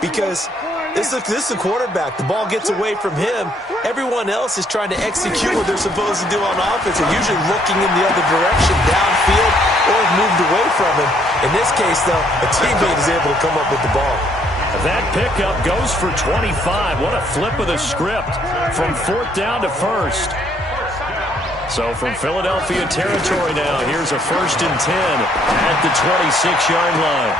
Because this is a quarterback. The ball gets away from him. Everyone else is trying to execute what they're supposed to do on offense. They're usually looking in the other direction, downfield, or have moved away from him. In this case, though, a teammate is able to come up with the ball. That pickup goes for 25. What a flip of the script from 4th down to 1st. So from Philadelphia territory now, here's a 1st and 10 at the 26-yard line.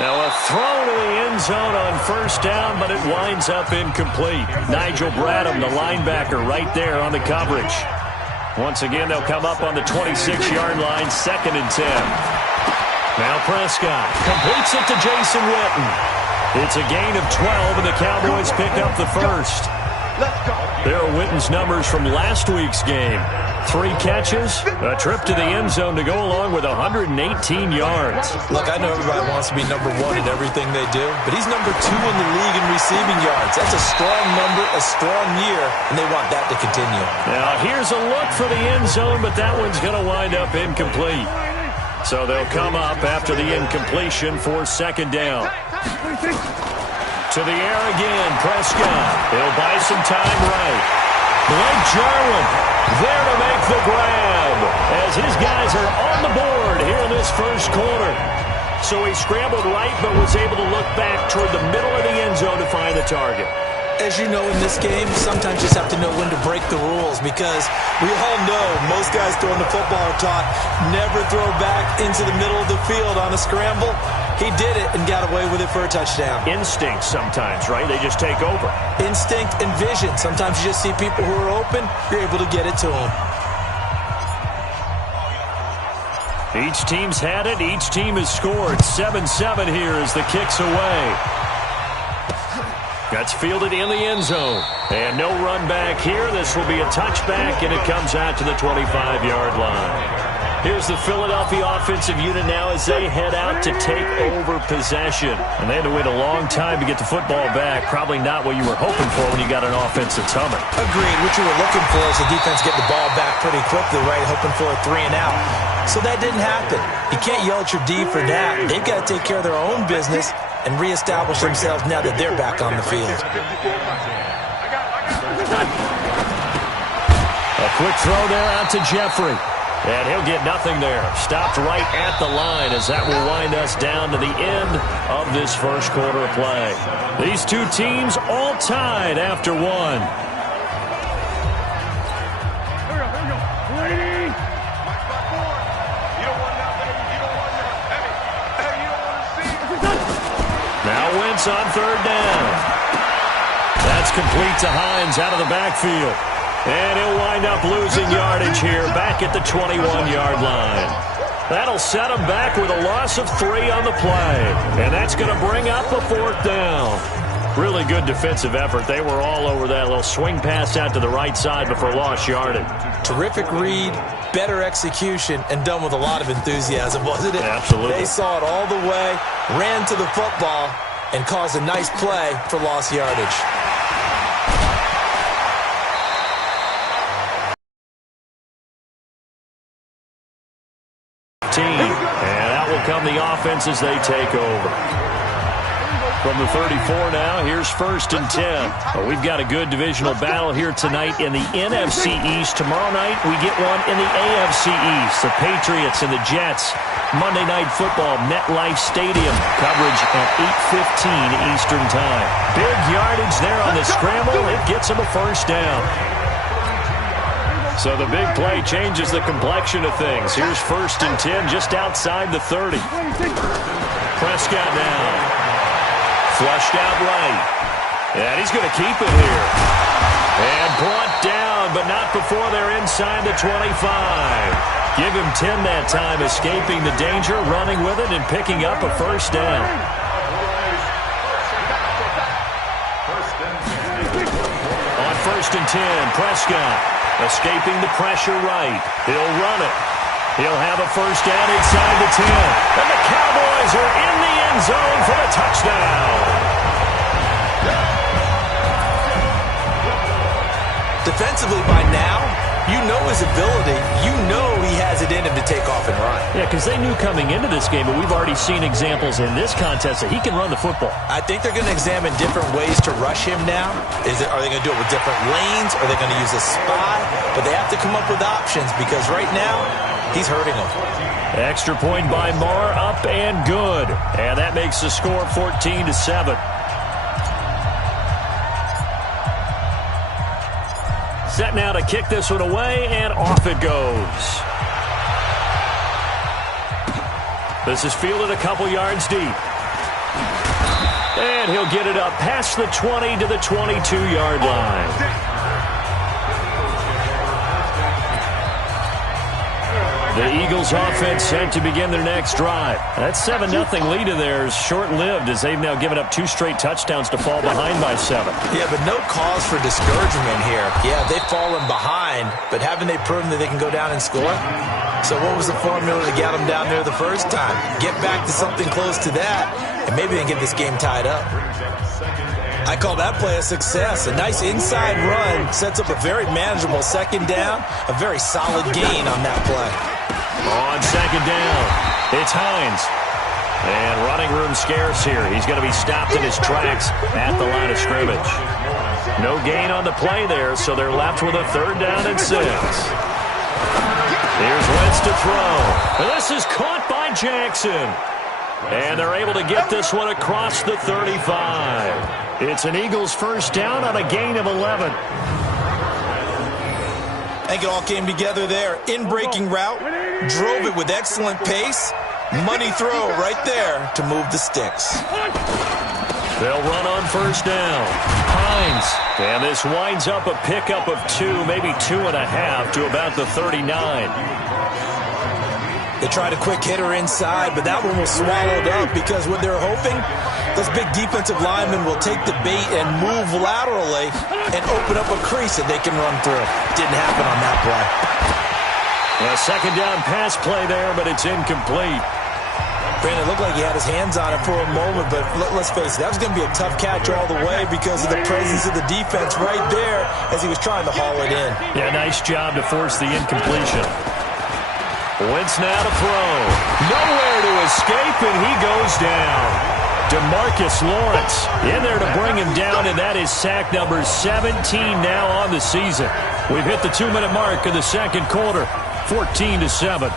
Now a throw to the end zone on 1st down, but it winds up incomplete. Nigel Bradham, the linebacker, right there on the coverage. Once again, they'll come up on the 26-yard line, 2nd and 10. Now Prescott completes it to Jason Witten. It's a gain of 12, and the Cowboys pick up the 1st. There are Witten's numbers from last week's game. 3 catches, a trip to the end zone to go along with 118 yards. Look, I know everybody wants to be number 1 in everything they do, but he's number 2 in the league in receiving yards. That's a strong number a strong year, and they want that to continue. Now, here's a look for the end zone, but that one's going to wind up incomplete. So they'll come up after the incompletion for second down. To the air again, Prescott. He'll buy some time right. Blake Jarwin there to make the grab as his guys are on the board here in this first quarter. So he scrambled right but was able to look back toward the middle of the end zone to find the target. As you know, in this game, sometimes you just have to know when to break the rules because we all know most guys throwing the football are taught never throw back into the middle of the field on a scramble. He did it and got away with it for a touchdown. Instinct sometimes, right? They just take over. Instinct and vision. Sometimes you just see people who are open, you're able to get it to them. Each team's had it. Each team has scored. 7-7 here as the kick's away. That's fielded in the end zone. And no run back here. This will be a touchback, and it comes out to the 25-yard line. Here's the Philadelphia offensive unit now as they head out to take over possession. And they had to wait a long time to get the football back. Probably not what you were hoping for when you got an offense that's humming. Agreed. What you were looking for is the defense get the ball back pretty quickly, right? Hoping for a 3 and out. So that didn't happen. You can't yell at your D for that. They've got to take care of their own business and reestablish themselves now that they're back on the field. A quick throw there out to Jeffrey. And he'll get nothing there. Stopped right at the line as that will wind us down to the end of this first quarter of play. These two teams all tied after one. Now Wentz on third down. That's complete to Hines out of the backfield. And he'll wind up losing yardage here back at the 21-yard line. That'll set him back with a loss of 3 on the play. And that's going to bring up a 4th down. Really good defensive effort. They were all over that little swing pass out to the right side before lost yardage. Terrific read, better execution, and done with a lot of enthusiasm, wasn't it? Absolutely. They saw it all the way, ran to the football, and caused a nice play for lost yardage. And out will come the offense as they take over. From the 34 now, here's 1st and 10. Well, we've got a good divisional battle here tonight in the NFC East. Tomorrow night, we get one in the AFC East. The Patriots and the Jets. Monday Night Football, MetLife Stadium. Coverage at 8:15 Eastern Time. Big yardage there on the scramble. It gets them a 1st down. So the big play changes the complexion of things. Here's 1st and 10 just outside the 30. Prescott now. Flushed out right. And he's going to keep it here. And brought down, but not before they're inside the 25. Give him 10 that time, escaping the danger, running with it, and picking up a 1st down. On 1st and 10, Prescott. Escaping the pressure right. He'll run it. He'll have a 1st down inside the 10. And the Cowboys are in the end zone for the touchdown. Defensively by now, you know his ability. You know he has it in him to take off and run. Yeah, because they knew coming into this game, but we've already seen examples in this contest that he can run the football. I think they're going to examine different ways to rush him now. Are they going to do it with different lanes? Are they going to use a spy? But they have to come up with options because right now, he's hurting them. Extra point by Marr, up and good. And that makes the score 14-7. Set now to kick this one away, and off it goes. This is fielded a couple yards deep. And he'll get it up past the 20 to the 22-yard line. The Eagles offense set to begin their next drive. That 7-0 lead of theirs short-lived as they've now given up 2 straight touchdowns to fall behind by 7. Yeah, but no cause for discouragement here. Yeah, they've fallen behind, but haven't they proven that they can go down and score? So what was the formula to get them down there the first time? Get back to something close to that, and maybe they can get this game tied up. I call that play a success. A nice inside run sets up a very manageable second down, a very solid gain on that play. On second down, it's Hines. And running room scarce here. He's going to be stopped in his tracks at the line of scrimmage. No gain on the play there, so they're left with a 3rd down and 6. Here's Wentz to throw. And this is caught by Jackson. And they're able to get this one across the 35. It's an Eagles 1st down on a gain of 11. I think it all came together there. In-breaking route, drove it with excellent pace. Money throw right there to move the sticks. They'll run on 1st down. Hines. And this winds up a pickup of 2, maybe 2.5 to about the 39. They tried a quick hitter inside, but that one was swallowed up because what they're hoping, those big defensive linemen will take the bait and move laterally and open up a crease that they can run through. Didn't happen on that play. A 2nd down pass play there, but it's incomplete. Brandon, it looked like he had his hands on it for a moment, but let's face it, that was going to be a tough catch all the way because of the presence of the defense right there as he was trying to haul it in. Yeah, nice job to force the incompletion. Wentz now to throw. Nowhere to escape, and he goes down. DeMarcus Lawrence in there to bring him down, and that is sack number 17 now on the season. We've hit the 2-minute mark of the 2nd quarter, 14-7.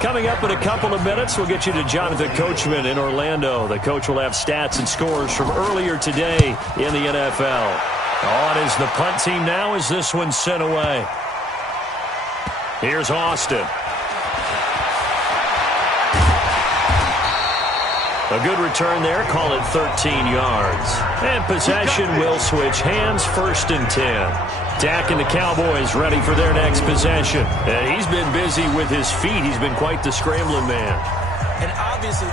Coming up in a couple of minutes, we'll get you to Jonathan Coachman in Orlando. The coach will have stats and scores from earlier today in the NFL. On is the punt team now as this one's sent away. Here's Austin. A good return there, call it 13 yards. And possession will switch hands, 1st and 10. Dak and the Cowboys ready for their next possession. And he's been busy with his feet. He's been quite the scrambling man. And obviously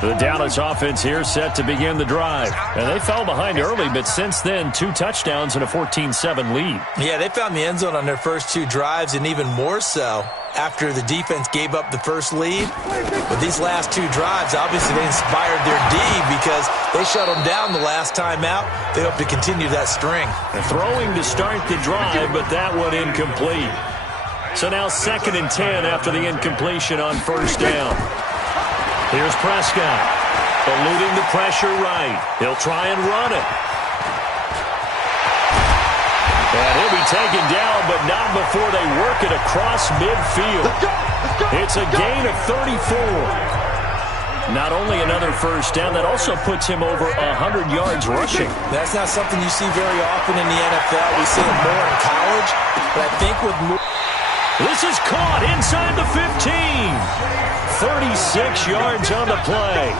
the Dallas offense here set to begin the drive. And they fell behind early, but since then, 2 touchdowns and a 14-7 lead. Yeah, they found the end zone on their first 2 drives, and even more so after the defense gave up the first lead. But these last 2 drives, obviously they inspired their D because they shut them down the last time out. They hope to continue that string. Throwing to start the drive, but that one incomplete. So now 2nd and 10 after the incompletion on 1st down. Here's Prescott, eluding the pressure right. He'll try and run it. And he'll be taken down, but not before they work it across midfield. It's a gain of 34. Not only another 1st down, that also puts him over 100 yards rushing. That's not something you see very often in the NFL. We see it more in college, but I think with more... This is caught inside the 15. 36 yards on the play.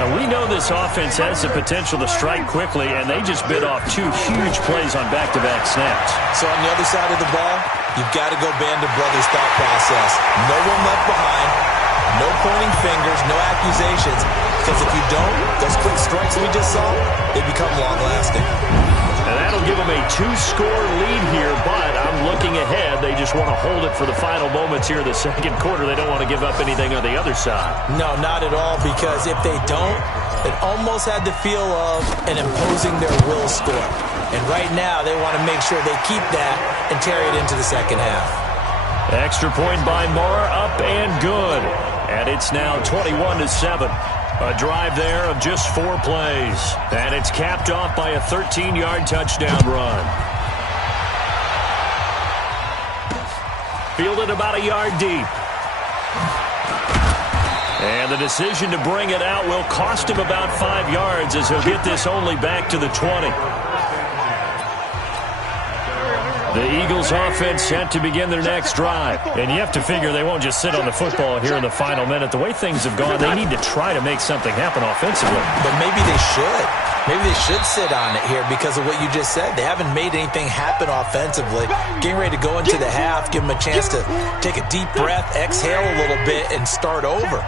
Now, we know this offense has the potential to strike quickly, and they just bit off 2 huge plays on back-to-back snaps. So on the other side of the ball, you've got to go Band of Brothers thought process. No one left behind, no pointing fingers, no accusations, because if you don't, those quick strikes we just saw, they become long-lasting. And that'll give them a 2-score lead here, but I'm looking ahead. They just want to hold it for the final moments here in the 2nd quarter. They don't want to give up anything on the other side. No, not at all, because if they don't, it almost had the feel of an imposing their will score. And right now, they want to make sure they keep that and carry it into the 2nd half. Extra point by Moore, up and good. And it's now 21-7. A drive there of just 4 plays. And it's capped off by a 13-yard touchdown run. Fielded about a yard deep. And the decision to bring it out will cost him about 5 yards as he'll get this only back to the 20. The Eagles offense set to begin their next drive. And you have to figure they won't just sit on the football here in the final minute. The way things have gone, they need to try to make something happen offensively. But maybe they should. Maybe they should sit on it here because of what you just said. They haven't made anything happen offensively. Getting ready to go into the half, give them a chance to take a deep breath, exhale a little bit, and start over.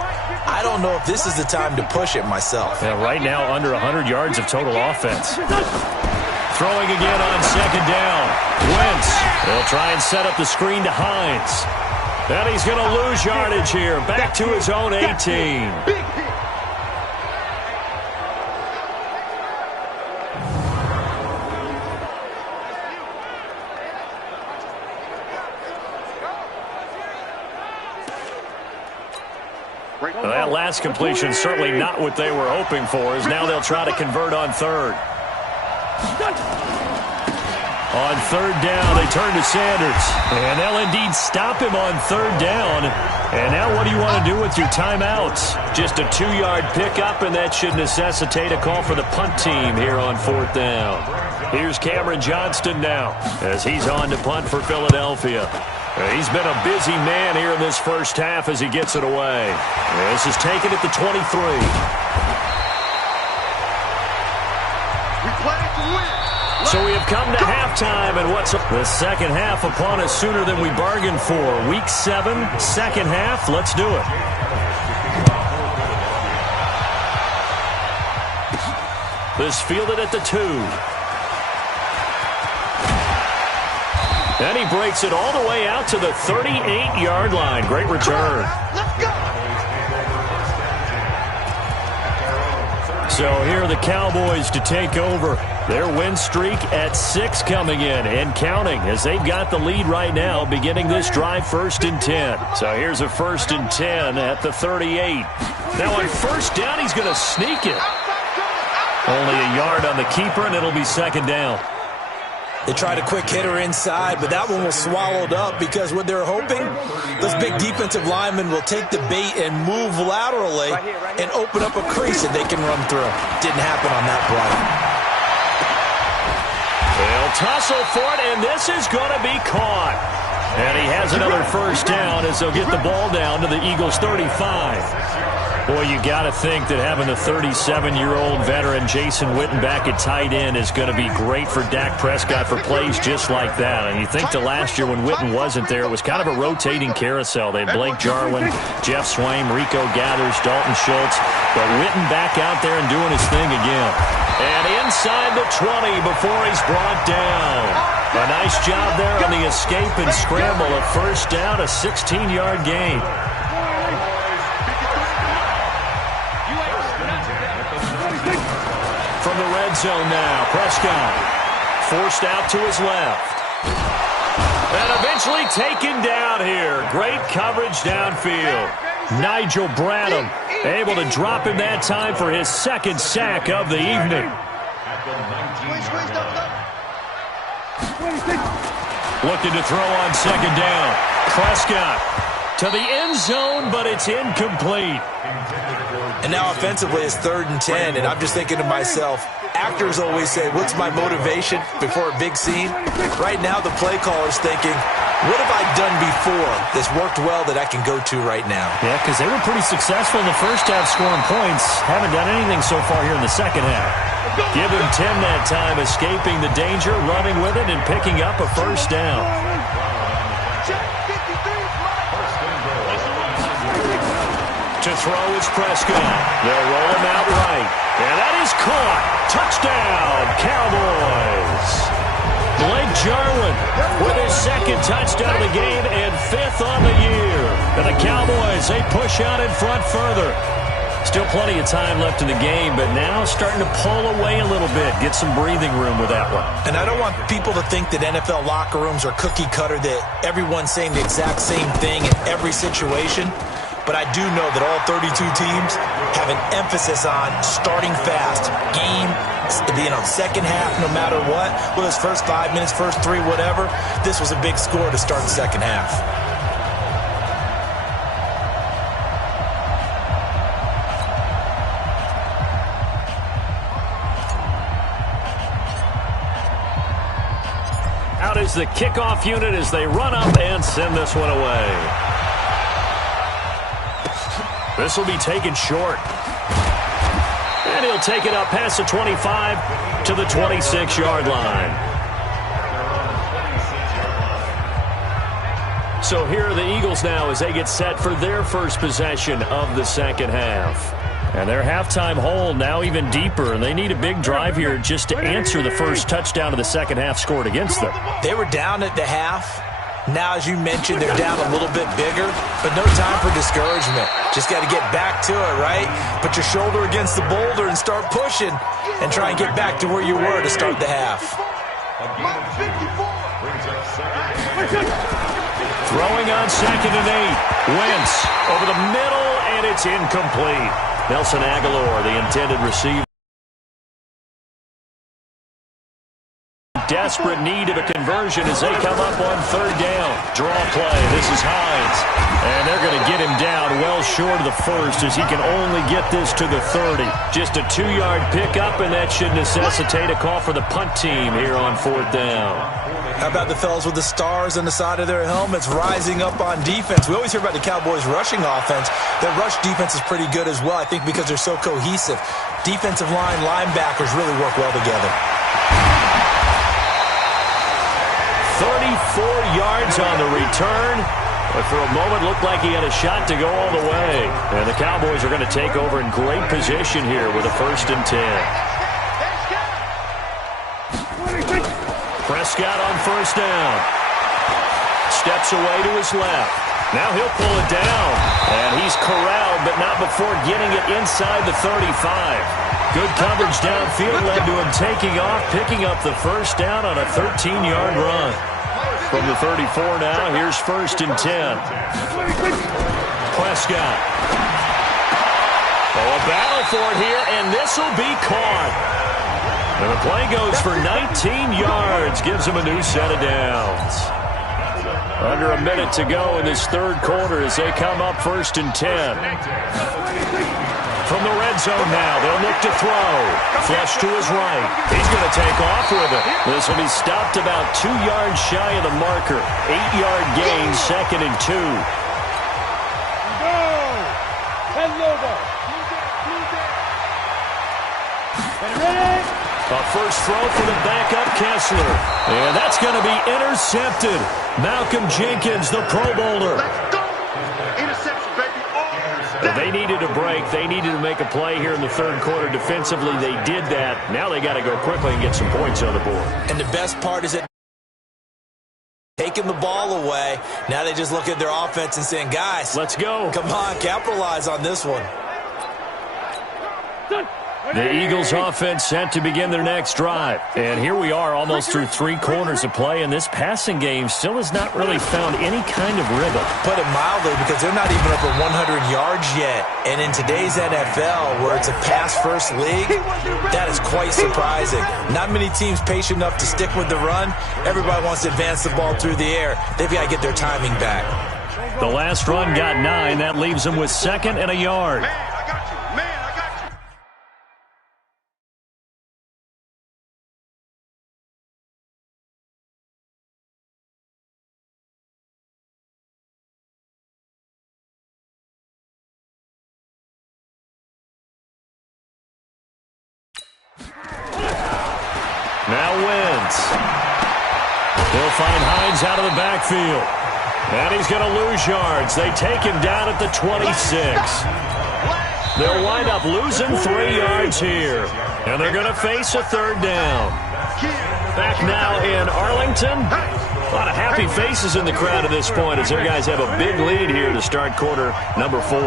I don't know if this is the time to push it myself. Yeah, right now, under 100 yards of total offense. Throwing again on 2nd down. Wentz. They'll try and set up the screen to Hines. And he's going to lose yardage here. Back to his own 18. that last completion certainly not what they were hoping for, as now they'll try to convert on third. On third down, they turn to Sanders. And they'll indeed stop him on third down. And now what do you want to do with your timeouts? Just a 2-yard pickup, and that should necessitate a call for the punt team here on fourth down. Here's Cameron Johnston now as he's on to punt for Philadelphia. He's been a busy man here in this first half as he gets it away. This is taken at the 23. We play to win. So we have come to halftime, and what's the second half upon us sooner than we bargained for. Week 7, second half. Let's do it. This fielded at the 2. And he breaks it all the way out to the 38-yard line. Great return. Let's go. So here are the Cowboys to take over. Their win streak at 6 coming in and counting, as they've got the lead right now beginning this drive 1st and 10. So here's a 1st and 10 at the 38. Now on first down, he's going to sneak it. Only a yard on the keeper, and it'll be second down. They tried a quick hitter inside, but that one was swallowed up because what they're hoping, those big defensive linemen will take the bait and move laterally and open up a crease that they can run through. Didn't happen on that play. They'll tussle for it, and this is going to be caught. And he has another first down as they'll get the ball down to the Eagles' 35. Boy, you got to think that having the 37-year-old veteran Jason Witten back at tight end is going to be great for Dak Prescott for plays just like that. And you think the last year when Witten wasn't there, it was kind of a rotating carousel. They had Blake Jarwin, Jeff Swaim, Rico Gathers, Dalton Schultz. But Witten back out there and doing his thing again. And inside the 20 before he's brought down. A nice job there on the escape and scramble. A first down, a 16-yard gain. From the red zone now, Prescott forced out to his left. And eventually taken down here. Great coverage downfield. Nigel Bradham able to drop him that time for his second sack of the evening. Looking to throw on second down. Prescott to the end zone, but it's incomplete. And now offensively it's 3rd and 10, and I'm just thinking to myself, actors always say, what's my motivation before a big scene? Right now the play caller's thinking, what have I done before that's worked well that I can go to right now? Yeah, because they were pretty successful in the first half scoring points. Haven't done anything so far here in the second half. Give him 10 that time, escaping the danger, running with it, and picking up a first down. To throw is Prescott. They'll roll him out right. And that is caught. Touchdown, Cowboys. Blake Jarwin with his second touchdown of the game and 5th on the year. And the Cowboys, they push out in front further. Still plenty of time left in the game, but now starting to pull away a little bit. Get some breathing room with that one. And I don't want people to think that NFL locker rooms are cookie cutter, that everyone's saying the exact same thing in every situation. But I do know that all 32 teams have an emphasis on starting fast. Second half, no matter what. Whether it's first 5 minutes, first 3, whatever. This was a big score to start the second half. Out is the kickoff unit as they run up and send this one away. This will be taken short. And he'll take it up past the 25 to the 26-yard line. So here are the Eagles now as they get set for their first possession of the second half. And their halftime hole now even deeper, and they need a big drive here just to answer the first touchdown of the second half scored against them. They were down at the half. Now, as you mentioned, they're down a little bit bigger, but no time for discouragement. Just got to get back to it, right? Put your shoulder against the boulder and start pushing and try and get back to where you were to start the half. Throwing on 2nd and 8. Wentz over the middle, and it's incomplete. Nelson Aguilar, the intended receiver. Desperate need of a conversion as they come up on third down. Draw play. This is Hines. And they're going to get him down well short of the first as he can only get this to the 30. Just a 2-yard pickup, and that should necessitate a call for the punt team here on fourth down. How about the fellas with the stars on the side of their helmets rising up on defense? We always hear about the Cowboys' rushing offense. Their rush defense is pretty good as well, I think, because they're so cohesive. Defensive line, linebackers really work well together. 34 yards on the return. But for a moment, looked like he had a shot to go all the way. And the Cowboys are going to take over in great position here with a 1st and 10. Prescott on 1st down. Steps away to his left. Now he'll pull it down. And he's corralled, but not before getting it inside the 35. Good coverage downfield led to him taking off, picking up the 1st down on a 13-yard run. From the 34 now, here's 1st and 10. Prescott. Oh, a battle for it here, and this will be caught. And the play goes for 19 yards, gives him a new set of downs. Under a minute to go in this third quarter as they come up 1st and 10. From the red zone now, they'll look to throw. Flush to his right. He's going to take off with it. This will be stopped about 2 yards shy of the marker. 8-yard gain, 2nd and 2. A first throw for the backup Kessler. And that's going to be intercepted. Malcolm Jenkins, the Pro Bowler. They needed a break. They needed to make a play here in the third quarter. Defensively, they did that. Now they got to go quickly and get some points on the board. And the best part is that taking the ball away, now they just look at their offense and saying, guys, let's go. Come on, capitalize on this one. The Eagles offense set to begin their next drive. And here we are almost through 3 quarters of play, and this passing game still has not really found any kind of rhythm. Put it mildly, because they're not even up at 100 yards yet. And in today's NFL, where it's a pass-first league, that is quite surprising. Not many teams patient enough to stick with the run. Everybody wants to advance the ball through the air. They've got to get their timing back. The last run got 9. That leaves them with 2nd and a yard. Now Wentz. He'll find Hines out of the backfield. And he's going to lose yards. They take him down at the 26. They'll wind up losing 3 yards here. And they're going to face a 3rd down. Back now in Arlington. A lot of happy faces in the crowd at this point as their guys have a big lead here to start quarter number 4.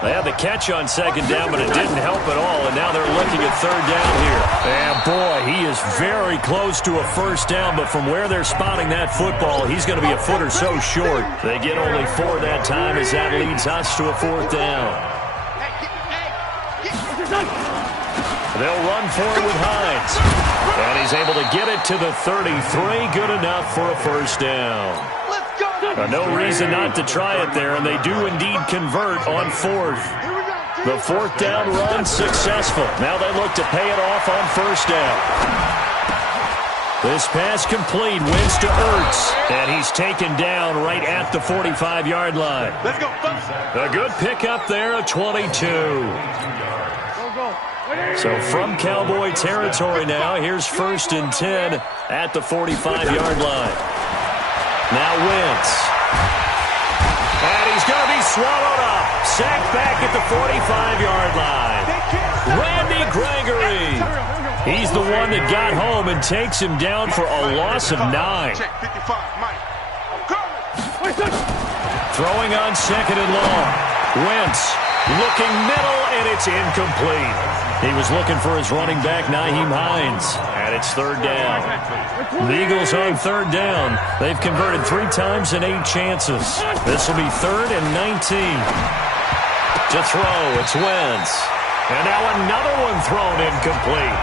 They had the catch on 2nd down, but it didn't help at all, and now they're looking at 3rd down here. And boy, he is very close to a 1st down, but from where they're spotting that football, he's going to be a foot or so short. They get only 4 that time as that leads us to a 4th down. They'll run for it with Hines. And he's able to get it to the 33. Good enough for a 1st down. No reason not to try it there, and they do indeed convert on 4th. The 4th down run successful. Now they look to pay it off on 1st down. This pass complete. Wins to Ertz. And he's taken down right at the 45-yard line. Let's go. A good pickup there, a 22. So from Cowboy territory now, here's 1st and 10 at the 45-yard line. Now Wentz. And he's going to be swallowed up. Sacked back at the 45-yard line. Randy Gregory. He's the one that got home and takes him down for a loss of 9. Throwing on 2nd and long. Wentz looking middle, and it's incomplete. He was looking for his running back, Nyheim Hines, and it's 3rd down. The Eagles on 3rd down. They've converted 3 times in 8 chances. This will be 3rd and 19. To throw, it's Wentz. And now another one thrown incomplete.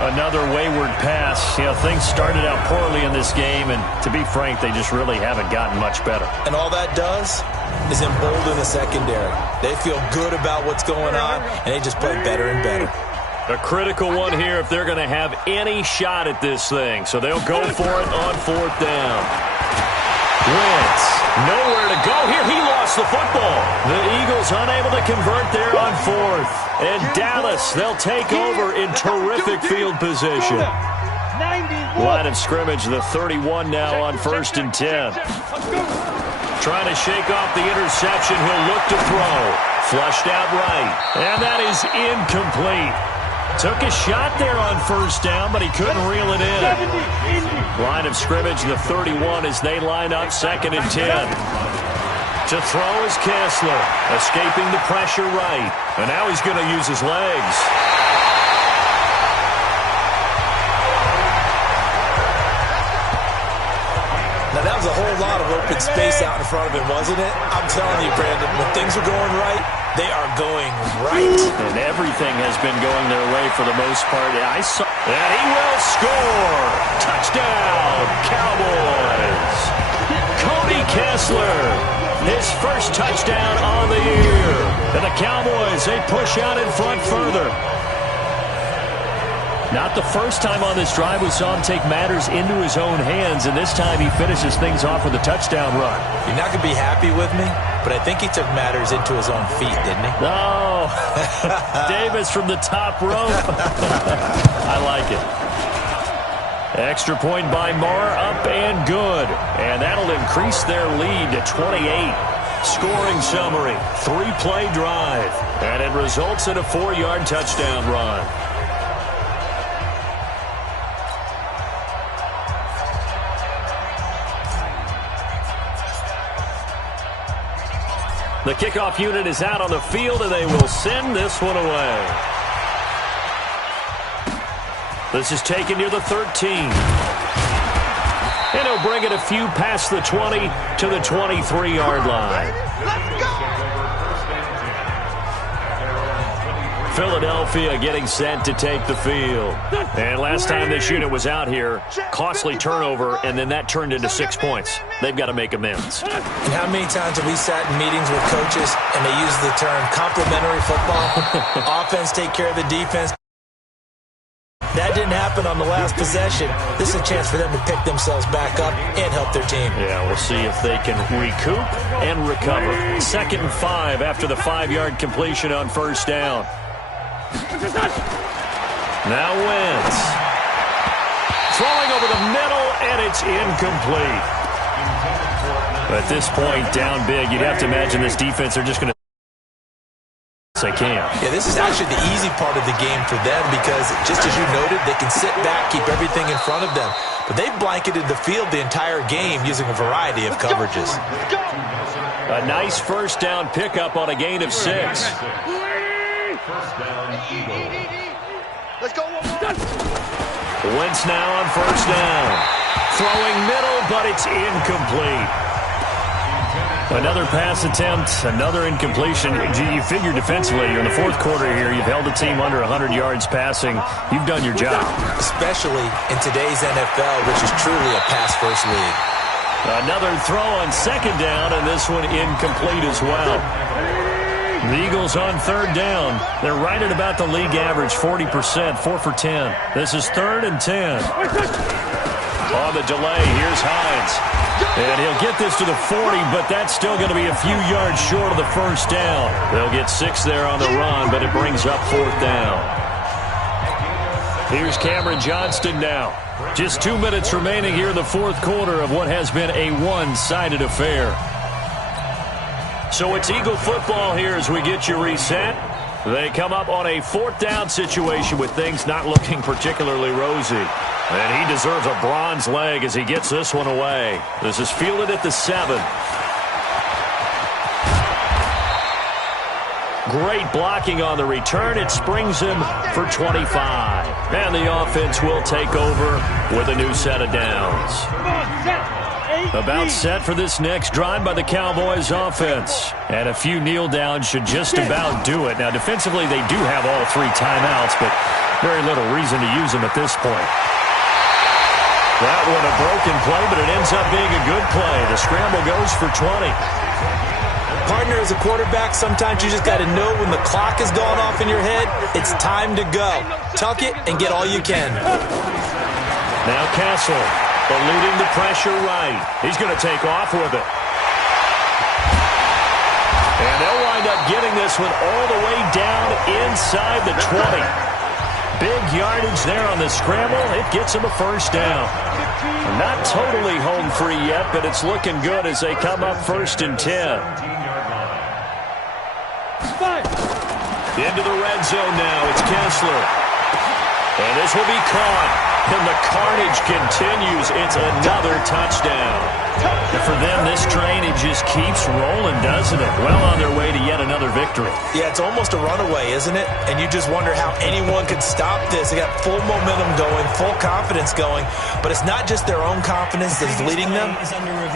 Another wayward pass. You know, things started out poorly in this game, and to be frank, they just really haven't gotten much better. And all that does is embolden the secondary. They feel good about what's going on, and they just play better and better. A critical one here if they're going to have any shot at this thing. So they'll go for it on fourth down. Wentz, nowhere to go here. He lost the football. The Eagles unable to convert there on fourth. And Dallas, they'll take over in terrific field position. Line of scrimmage, the 31 now on 1st and 10. Trying to shake off the interception. He'll look to throw. Flushed out right. And that is incomplete. Took a shot there on 1st down, but he couldn't reel it in. Line of scrimmage, the 31 as they line up 2nd and 10. To throw is Kessler, escaping the pressure right. And now he's going to use his legs. Now, that was a whole lot of open space out in front of him, wasn't it? I'm telling you, Brandon, when things are going right, they are going right. And everything has been going their way for the most part. And he will score. Touchdown, Cowboys. Cody Kessler, his first touchdown on the year. And the Cowboys, they push out in front further. Not the first time on this drive we saw him take matters into his own hands, and this time he finishes things off with a touchdown run. You're not going to be happy with me, but I think he took matters into his own feet, didn't he? No. Davis from the top rope. I like it. Extra point by Marr, up and good. And that'll increase their lead to 28. Scoring summary, 3-play drive. And it results in a 4-yard touchdown run. The kickoff unit is out on the field, and they will send this one away. This is taken near the 13. And he'll bring it a few past the 20 to the 23-yard line. Let's go! Philadelphia getting set to take the field. And last time this unit was out here, costly turnover, and then that turned into 6 points. They've got to make amends. And how many times have we sat in meetings with coaches and they use the term complementary football? Offense take care of the defense. That didn't happen on the last possession. This is a chance for them to pick themselves back up and help their team. Yeah, we'll see if they can recoup and recover. 2nd and 5 after the 5-yard completion on 1st down. Now Wentz. Throwing over the middle, and it's incomplete. At this point, down big, you'd have to imagine this defense are just going to they can. Yeah, this is actually the easy part of the game for them because, just as you noted, they can sit back, keep everything in front of them. But they've blanketed the field the entire game using a variety of coverages. A nice 1st down pickup on a gain of 6. First down, Eagles. Let's go. Wentz now on 1st down. Throwing middle, but it's incomplete. Another pass attempt, another incompletion. You figure defensively, in the 4th quarter here, you've held a team under 100 yards passing. You've done your job. Especially in today's NFL, which is truly a pass-first league. Another throw on 2nd down, and this one incomplete as well. The Eagles on 3rd down. They're right at about the league average, 40%, 4 for 10. This is 3rd and 10. On the delay, here's Hines. And he'll get this to the 40, but that's still going to be a few yards short of the 1st down. They'll get 6 there on the run, but it brings up 4th down. Here's Cameron Johnston now. Just 2 minutes remaining here in the 4th quarter of what has been a one-sided affair. So it's Eagle football here as we get you reset. They come up on a 4th down situation with things not looking particularly rosy. And he deserves a bronze leg as he gets this one away. This is fielded at the 7. Great blocking on the return. It springs him for 25. And the offense will take over with a new set of downs. About set for this next drive by the Cowboys offense. And a few kneel downs should just about do it. Now, defensively, they do have all 3 timeouts, but very little reason to use them at this point. That one a broken play, but it ends up being a good play. The scramble goes for 20. Partner, as a quarterback, sometimes you just got to know when the clock is going off in your head, it's time to go. Tuck it and get all you can. Now Castle, eluding the pressure right. He's going to take off with it. And they'll wind up getting this one all the way down inside the 20. Big yardage there on the scramble. It gets him a first down. Not totally home free yet, but it's looking good as they come up 1st and 10. Into the red zone now. It's Kessler. And this will be caught. And the carnage continues. It's another touchdown. And for them, this train, it just keeps rolling, doesn't it? Well on their way to yet another victory. Yeah, it's almost a runaway, isn't it? And you just wonder how anyone could stop this. They got full momentum going, full confidence going. But it's not just their own confidence that's leading them.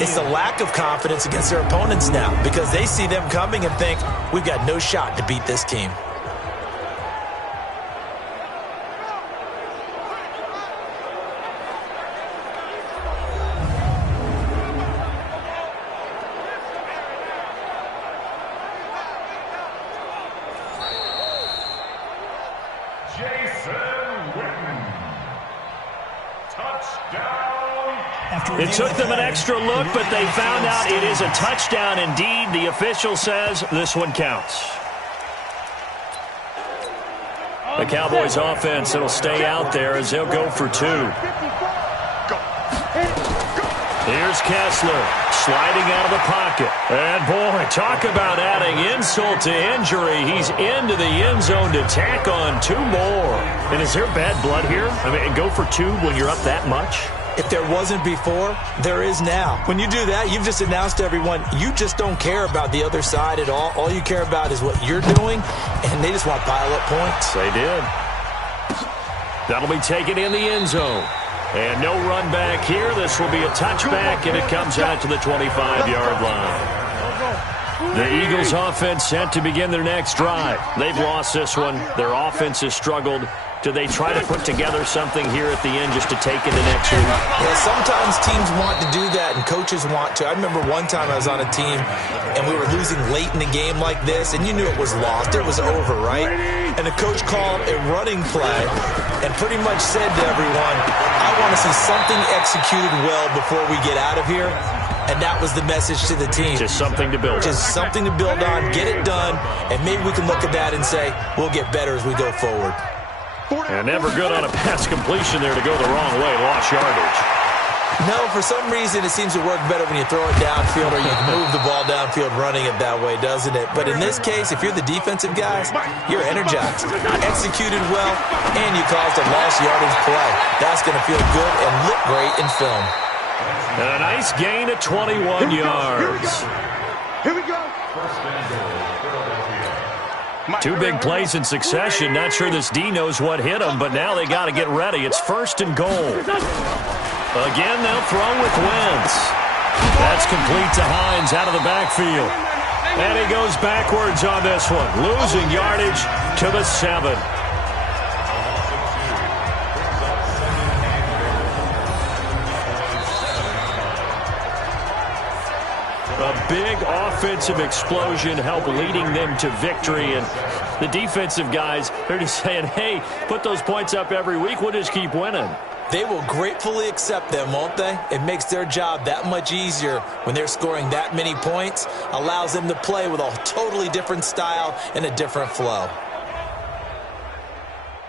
It's the lack of confidence against their opponents now, because they see them coming and think, we've got no shot to beat this team. It took them an extra look, but they found out it is a touchdown indeed. The official says this one counts. The Cowboys offense, it'll stay out there as they'll go for 2. Here's Kessler sliding out of the pocket. And boy, talk about adding insult to injury. He's into the end zone to tack on 2 more. And is there bad blood here? I mean, go for 2 when you're up that much? If there wasn't before, there is now. When you do that, you've just announced to everyone, you just don't care about the other side at all. All you care about is what you're doing, and they just want to pile up points. They did. That'll be taken in the end zone. And no run back here. This will be a touchback, and it comes out to the 25-yard line. The Eagles offense set to begin their next drive. They've lost this one. Their offense has struggled. Do they try to put together something here at the end just to take it the next week? Yeah, sometimes teams want to do that and coaches want to. I remember one time I was on a team and we were losing late in the game like this, and you knew it was lost. It was over, right? And the coach called a running play and pretty much said to everyone, I want to see something executed well before we get out of here. And that was the message to the team. Just something to build on. Just something to build on, get it done, and maybe we can look at that and say, we'll get better as we go forward. And never good on a pass completion there to go the wrong way. Lost yardage. No, for some reason it seems to work better when you throw it downfield or you move the ball downfield running it that way, doesn't it? But in this case, if you're the defensive guys, you're energized, executed well, and you caused a lost yardage play. That's going to feel good and look great in film. And a nice gain of 21 yards. Here we go. 2 big plays in succession. Not sure this D knows what hit him, but now they got to get ready. It's 1st and goal. Again, they'll throw with Wentz. That's complete to Hines out of the backfield. And he goes backwards on this one, losing yardage to the 7. A big offensive explosion helped leading them to victory. And the defensive guys, they're just saying, hey, put those points up every week. We'll just keep winning. They will gratefully accept them, won't they? It makes their job that much easier when they're scoring that many points. Allows them to play with a totally different style and a different flow.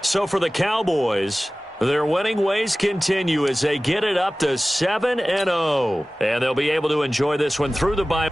So for the Cowboys, their winning ways continue as they get it up to 7-0. And they'll be able to enjoy this one through the bye.